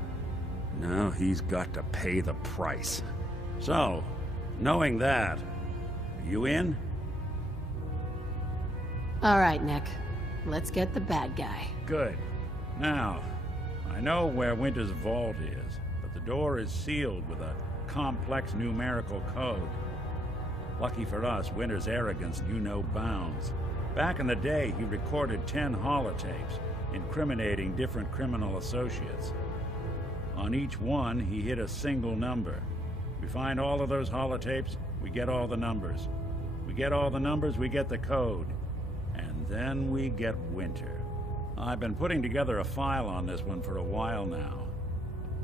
Now he's got to pay the price. So, knowing that, are you in? All right, Nick. Let's get the bad guy. Good. Now, I know where Winter's vault is, but but the door is sealed with a complex numerical code. Lucky for us, Winter's arrogance knew no bounds. Back in the day, he recorded 10 holotapes, incriminating different criminal associates. On each one, he hit a single number. We find all of those holotapes, we get all the numbers. We get all the numbers, we get the code. And then we get Winter. I've been putting together a file on this one for a while now.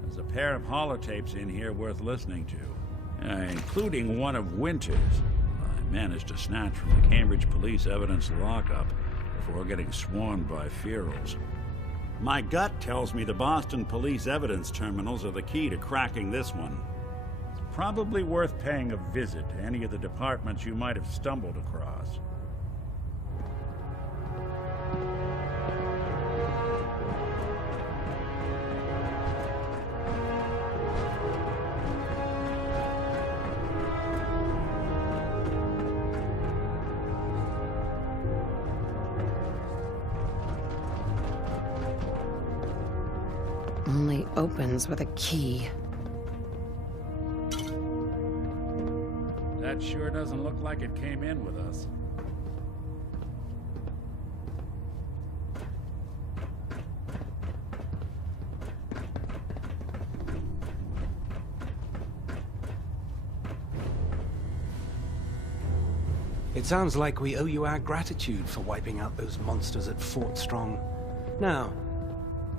There's a pair of holotapes in here worth listening to, including one of Winter's. I managed to snatch from the Cambridge police evidence lockup before getting swarmed by ferals. My gut tells me the Boston police evidence terminals are the key to cracking this one. It's probably worth paying a visit to any of the departments you might have stumbled across. Only opens with a key. That sure doesn't look like it came in with us. It sounds like we owe you our gratitude for wiping out those monsters at Fort Strong. Now,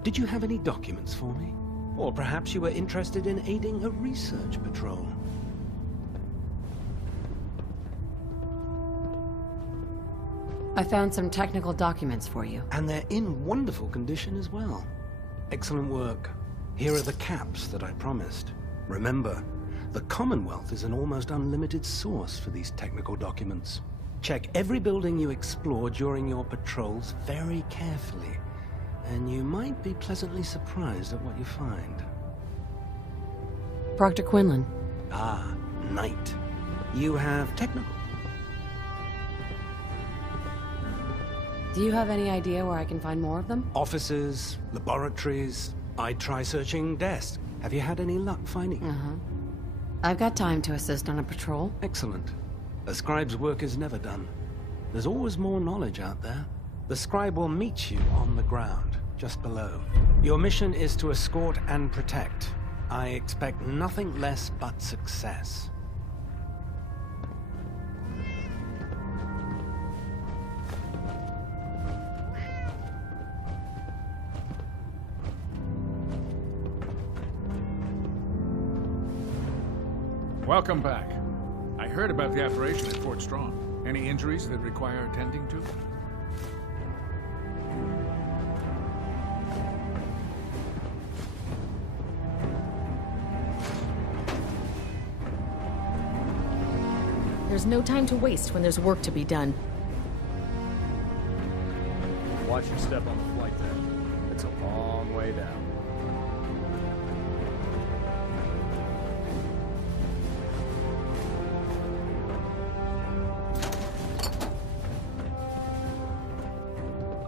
did you have any documents for me? Or perhaps you were interested in aiding a research patrol? I found some technical documents for you. And they're in wonderful condition as well. Excellent work. Here are the caps that I promised. Remember, the Commonwealth is an almost unlimited source for these technical documents. Check every building you explore during your patrols very carefully, and you might be pleasantly surprised at what you find. Proctor Quinlan. Ah, Knight. You have technical. Do you have any idea where I can find more of them? Offices, laboratories. I'd try searching desks. Have you had any luck finding? I've got time to assist on a patrol. Excellent. A scribe's work is never done. There's always more knowledge out there. The scribe will meet you on the ground, just below. Your mission is to escort and protect. I expect nothing less but success. Welcome back. I heard about the operation at Fort Strong. Any injuries that require attending to? There's no time to waste when there's work to be done. Watch your step on the flight deck. It's a long way down.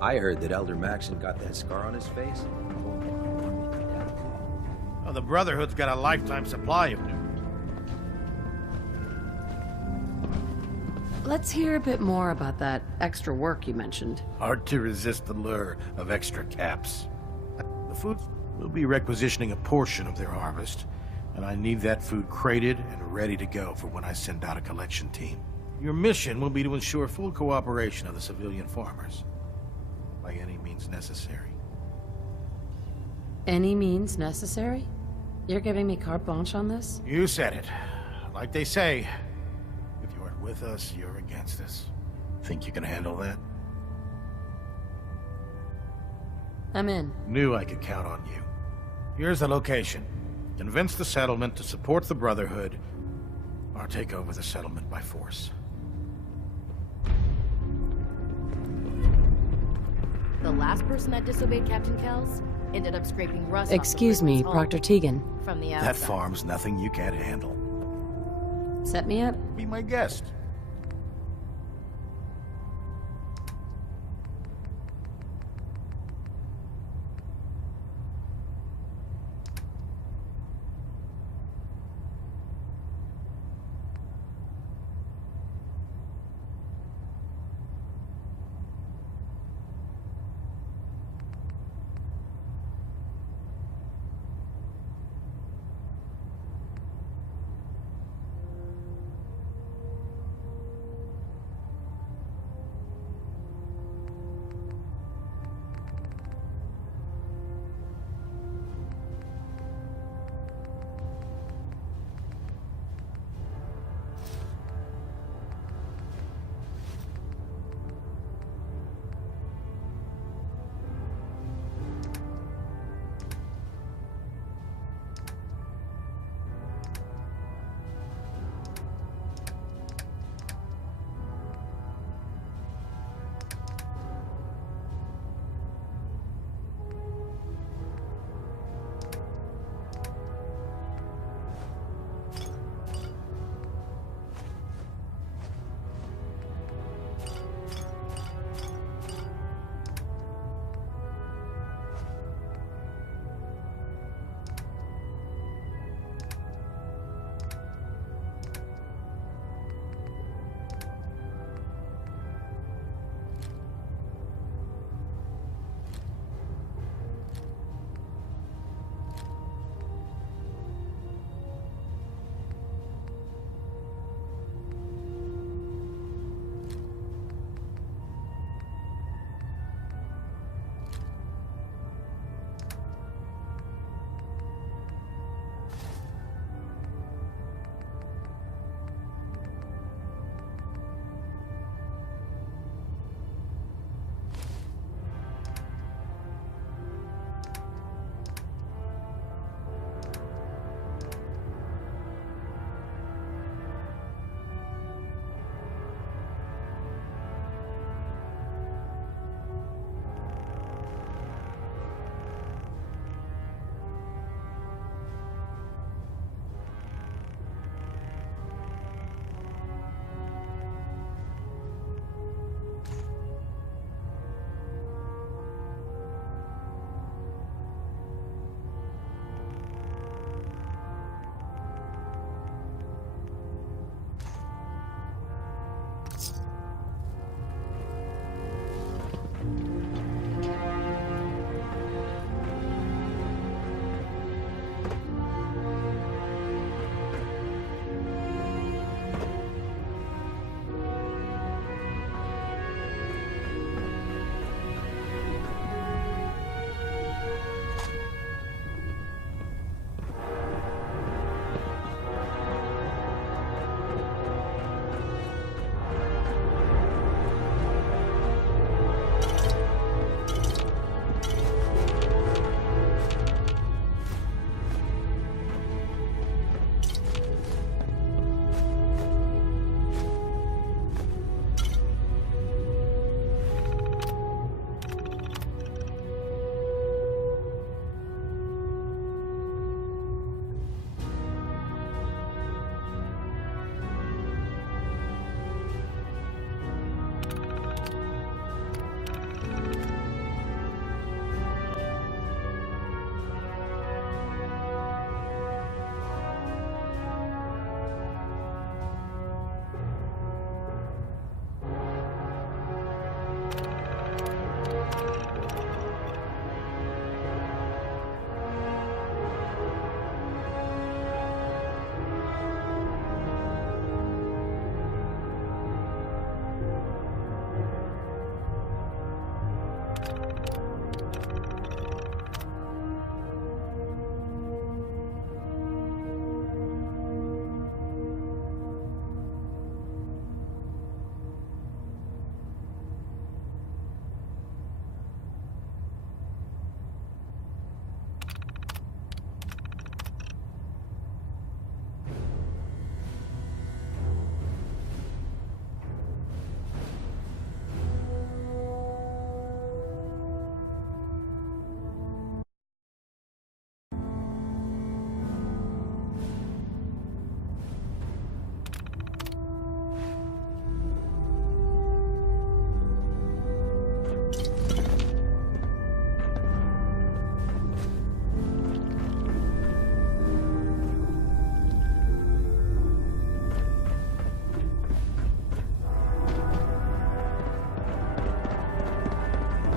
I heard that Elder Maxon got that scar on his face. Oh, the Brotherhood's got a lifetime supply of new. Let's hear a bit more about that extra work you mentioned. Hard to resist the lure of extra caps. The food will be requisitioning a portion of their harvest, and I need that food crated and ready to go for when I send out a collection team. Your mission will be to ensure full cooperation of the civilian farmers. By any means necessary. Any means necessary? You're giving me carte blanche on this? You said it. Like they say, if you aren't with us, you're against us. Think you can handle that? I'm in. Knew I could count on you. Here's the location. Convince the settlement to support the Brotherhood, or take over the settlement by force. The last person that disobeyed Captain Kells ended up scraping rust Excuse me, Proctor Tegan. From the outside. That farm's nothing you can't handle. Set me up? Be my guest.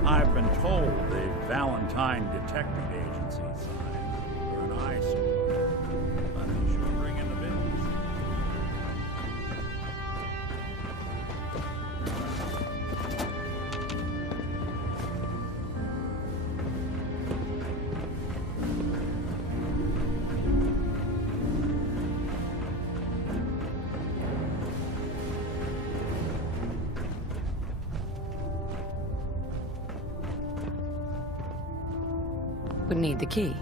I've been told the Valentine Detective Agency sign for an eyesore. But they sure bring in the bills. Would need the key.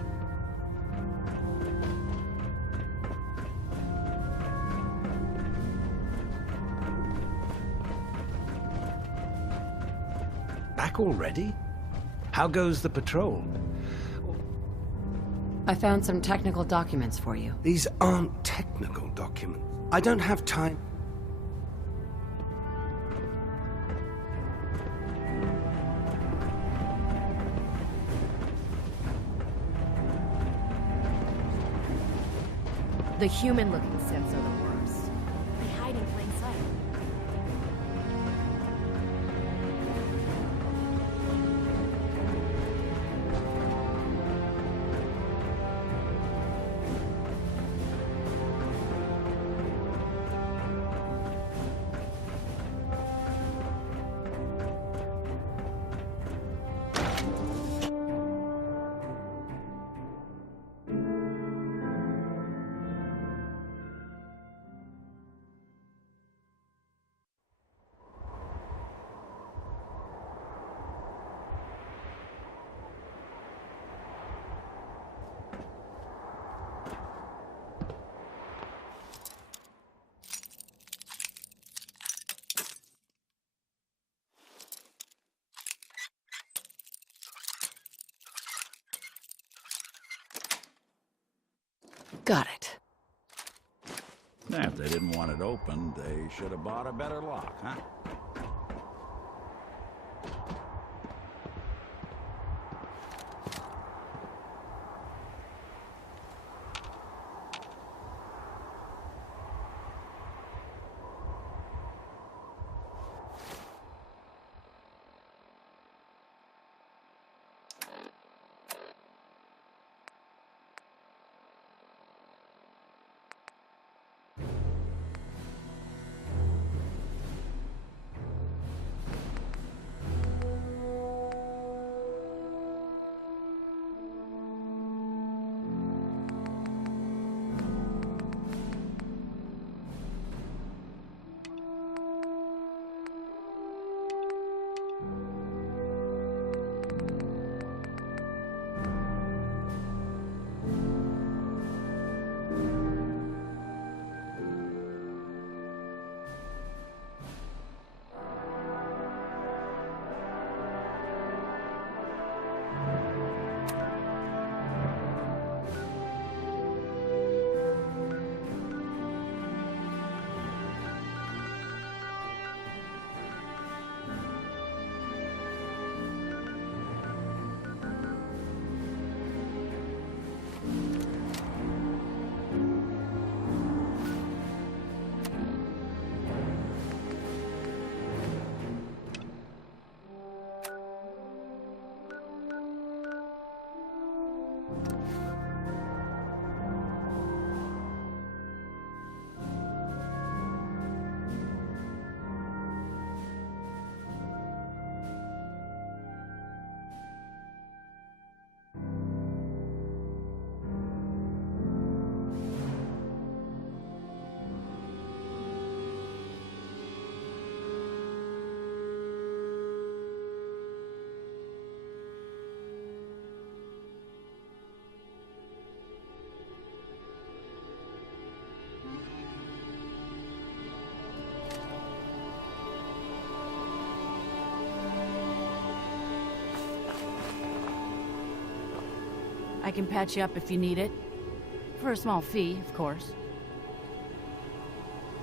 Back already? How goes the patrol? I found some technical documents for you. These aren't technical documents. I don't have time. The human-looking synths are the worst. They hide in plain sight. Got it. If they didn't want it opened, they should have bought a better lock, huh? I can patch you up if you need it. For a small fee, of course.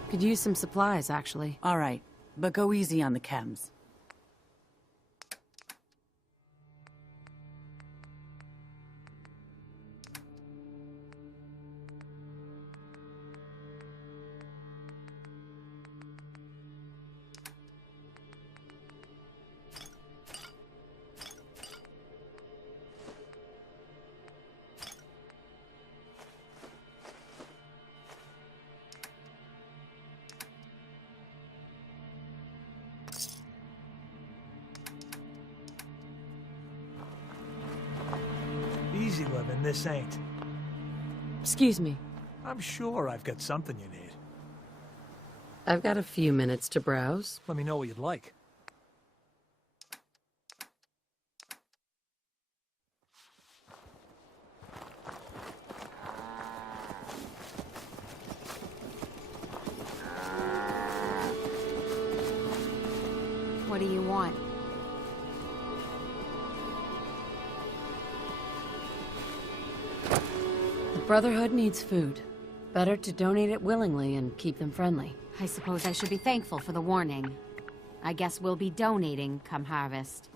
Could use some supplies, actually. All right, but go easy on the chems. Easy living, this ain't. Excuse me. I'm sure I've got something you need. I've got a few minutes to browse. Let me know what you'd like. What do you want? The Brotherhood needs food. Better to donate it willingly and keep them friendly. I suppose I should be thankful for the warning. I guess we'll be donating come harvest.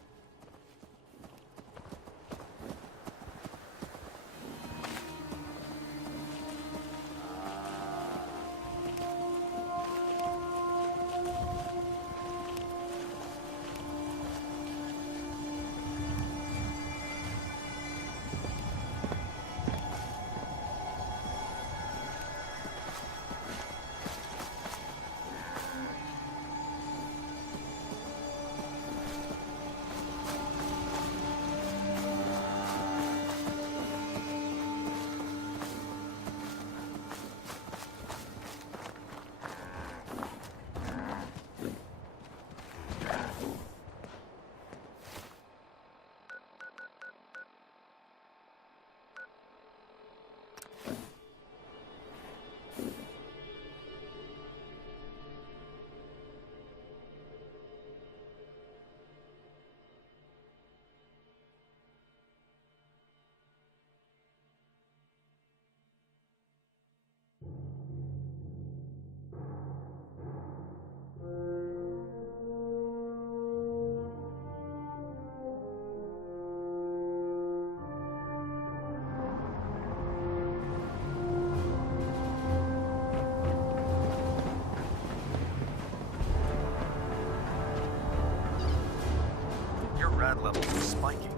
Rad levels are spiking.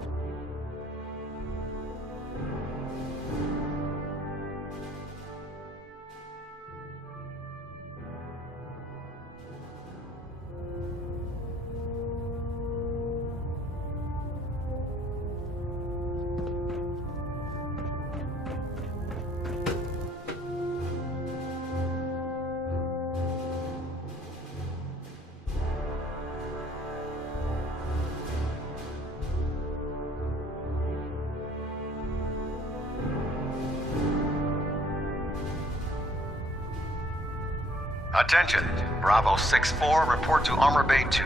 Attention, Bravo 6-4, report to Armor Bay 2.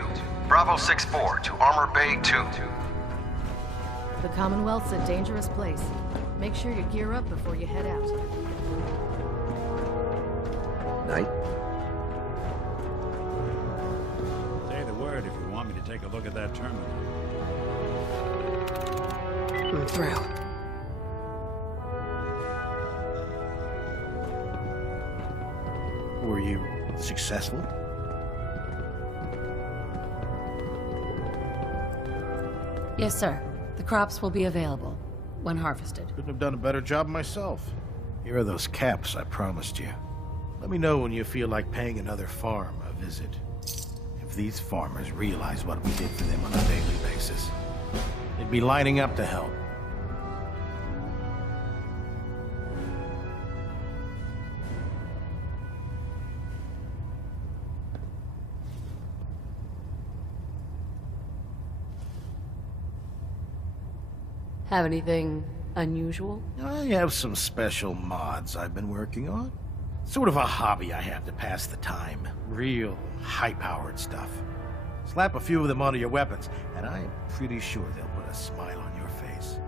Bravo 6-4 to Armor Bay 2. The Commonwealth's a dangerous place. Make sure you gear up before you head out. Night? Say the word if you want me to take a look at that terminal. I'm through. Were you successful? Yes, sir. The crops will be available when harvested. Couldn't have done a better job myself. Here are those caps I promised you. Let me know when you feel like paying another farm a visit. If these farmers realize what we did for them on a daily basis, they'd be lining up to help. Have anything unusual? I have some special mods I've been working on. Sort of a hobby I have to pass the time. Real high-powered stuff. Slap a few of them onto your weapons, and I'm pretty sure they'll put a smile on your face.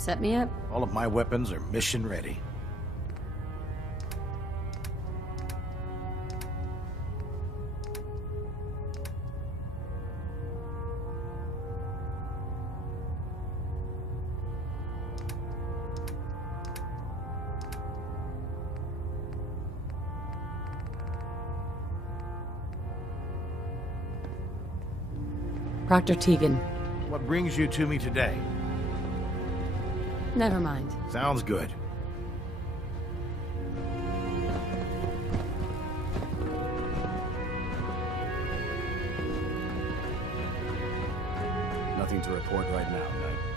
Set me up. All of my weapons are mission ready. Proctor Tegan. What brings you to me today? Never mind. Sounds good. Nothing to report right now, Knight.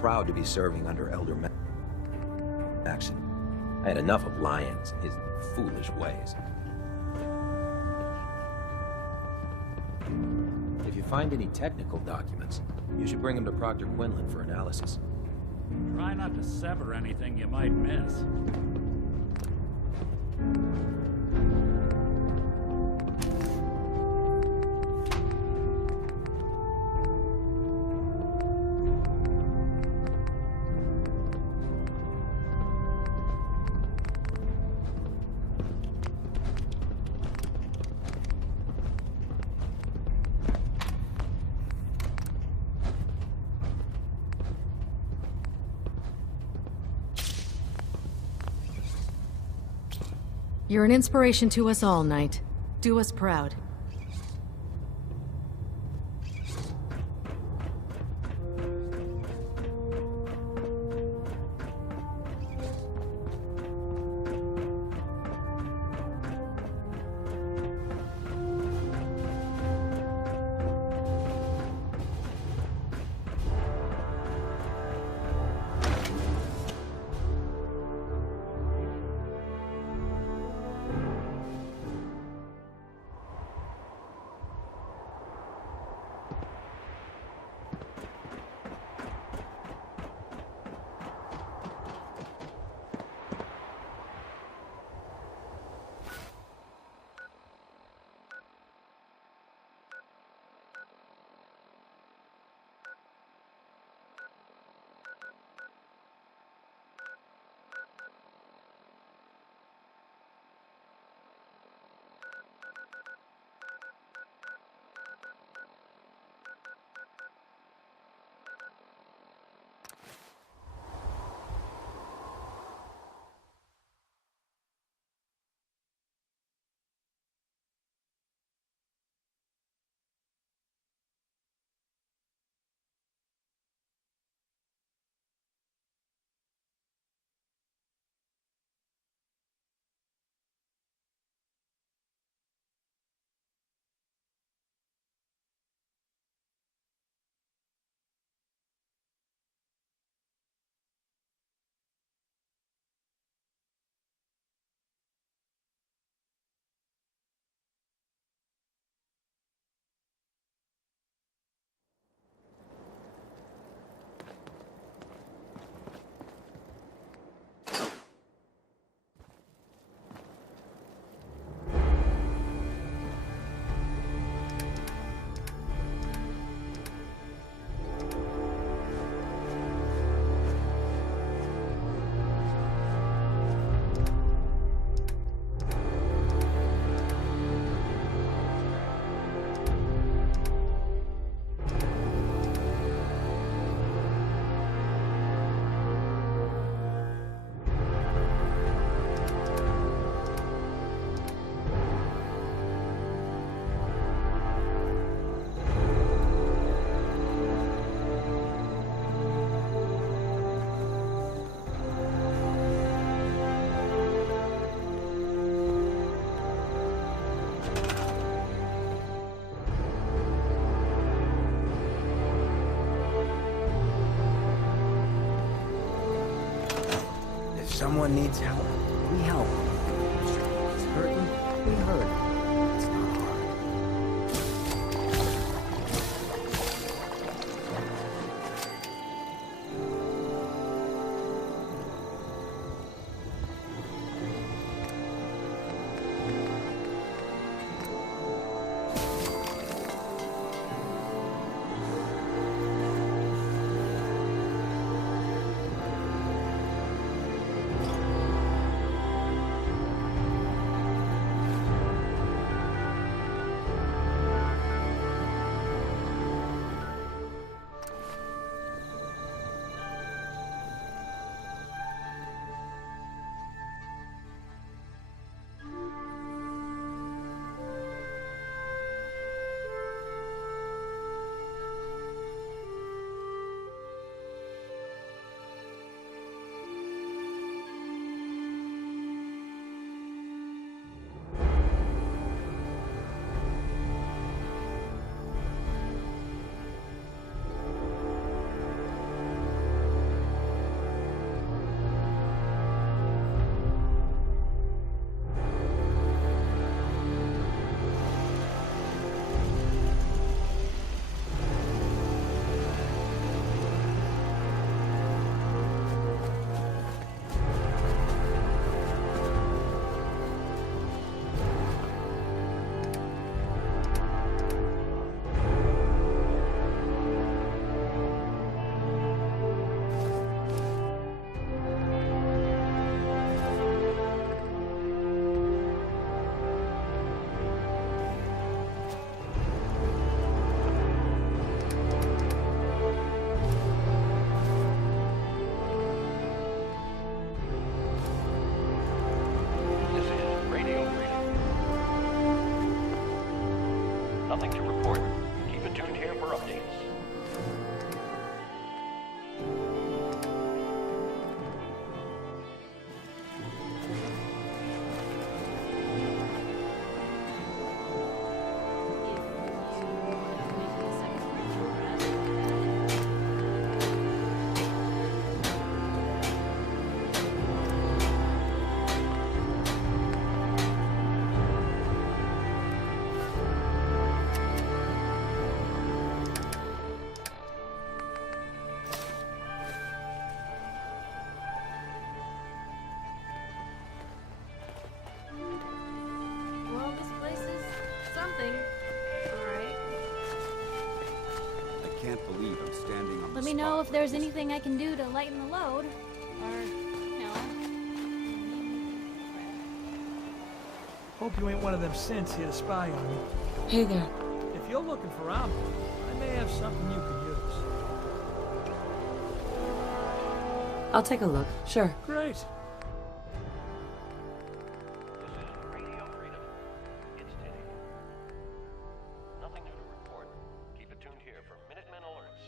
proud to be serving under Elder Maxon. I had enough of Lyons and his foolish ways. If you find any technical documents, you should bring them to Proctor Quinlan for analysis. Try not to sever anything you might miss. You're an inspiration to us all, Knight. Do us proud. Someone needs help, we help. It's hurting, we hurt. It's not hard. Nothing to report. Keep it tuned here for updates. Well, this place is something. Alright. I can't believe I'm standing on Let the me spot know if like there's this. anything I can do to lighten the load. Or, you know. Hope you ain't one of them synths here to spy on me. Hey there. If you're looking for ammo, I may have something you could use. I'll take a look. Sure. Great. Radio Freedom. It's Teddy. Nothing new to report. Keep it tuned here for Minutemen alerts.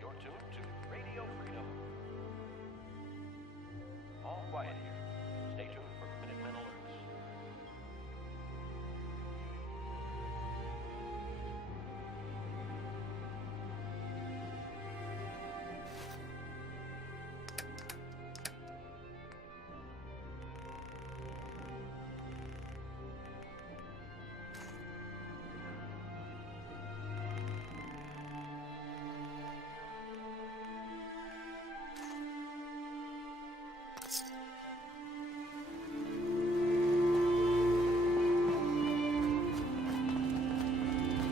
You're tuned to Radio Freedom. All quiet here. Stay tuned for Minutemen alerts.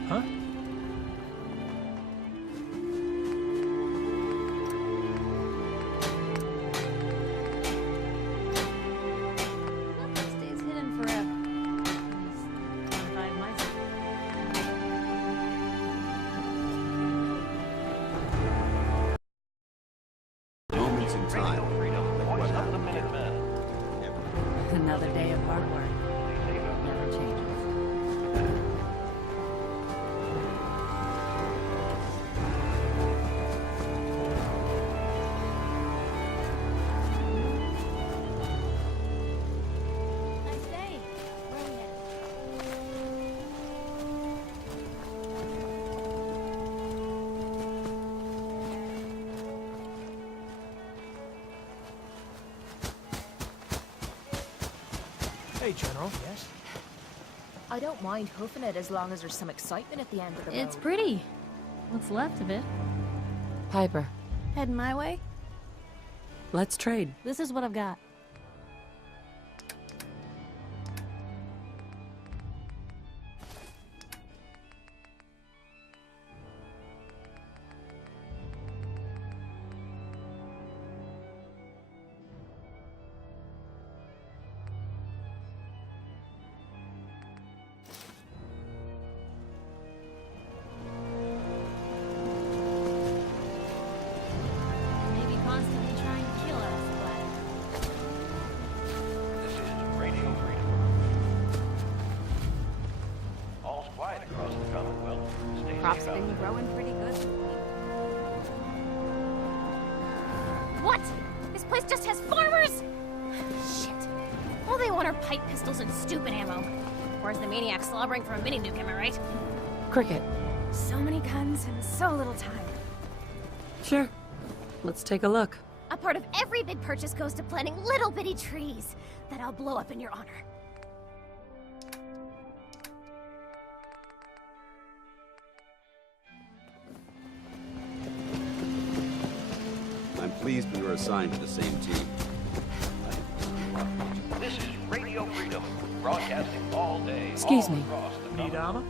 Huh? Nothing stays hidden forever. At least, not if I have my say. Moments in time. Voice of the Minutemen. Another day of hard work. Never changes. Nice day. Where are we headed? Hey, General. Yes? I don't mind hoofing it as long as there's some excitement at the end of the road. It's pretty. What's left of it? Piper, Heading my way? let's trade. This is what I've got. Maybe constantly trying to kill us, but This is Radio Freedom. All's quiet across the Commonwealth. Stay Crops safe out been there. growing pretty good. What? This place just has farmers? Shit. All they want are pipe pistols and stupid ammo. Where's the maniac slobbering for a mini nuke, am I right? Cricket. So many guns and so little time. Sure. Let's take a look. A part of every big purchase goes to planting little bitty trees that I'll blow up in your honor. I'm pleased we were assigned to the same team. This is Radio Freedom, broadcasting all day. Excuse all me. across the Need armor?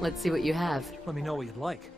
Let's see what you have. Let me know what you'd like.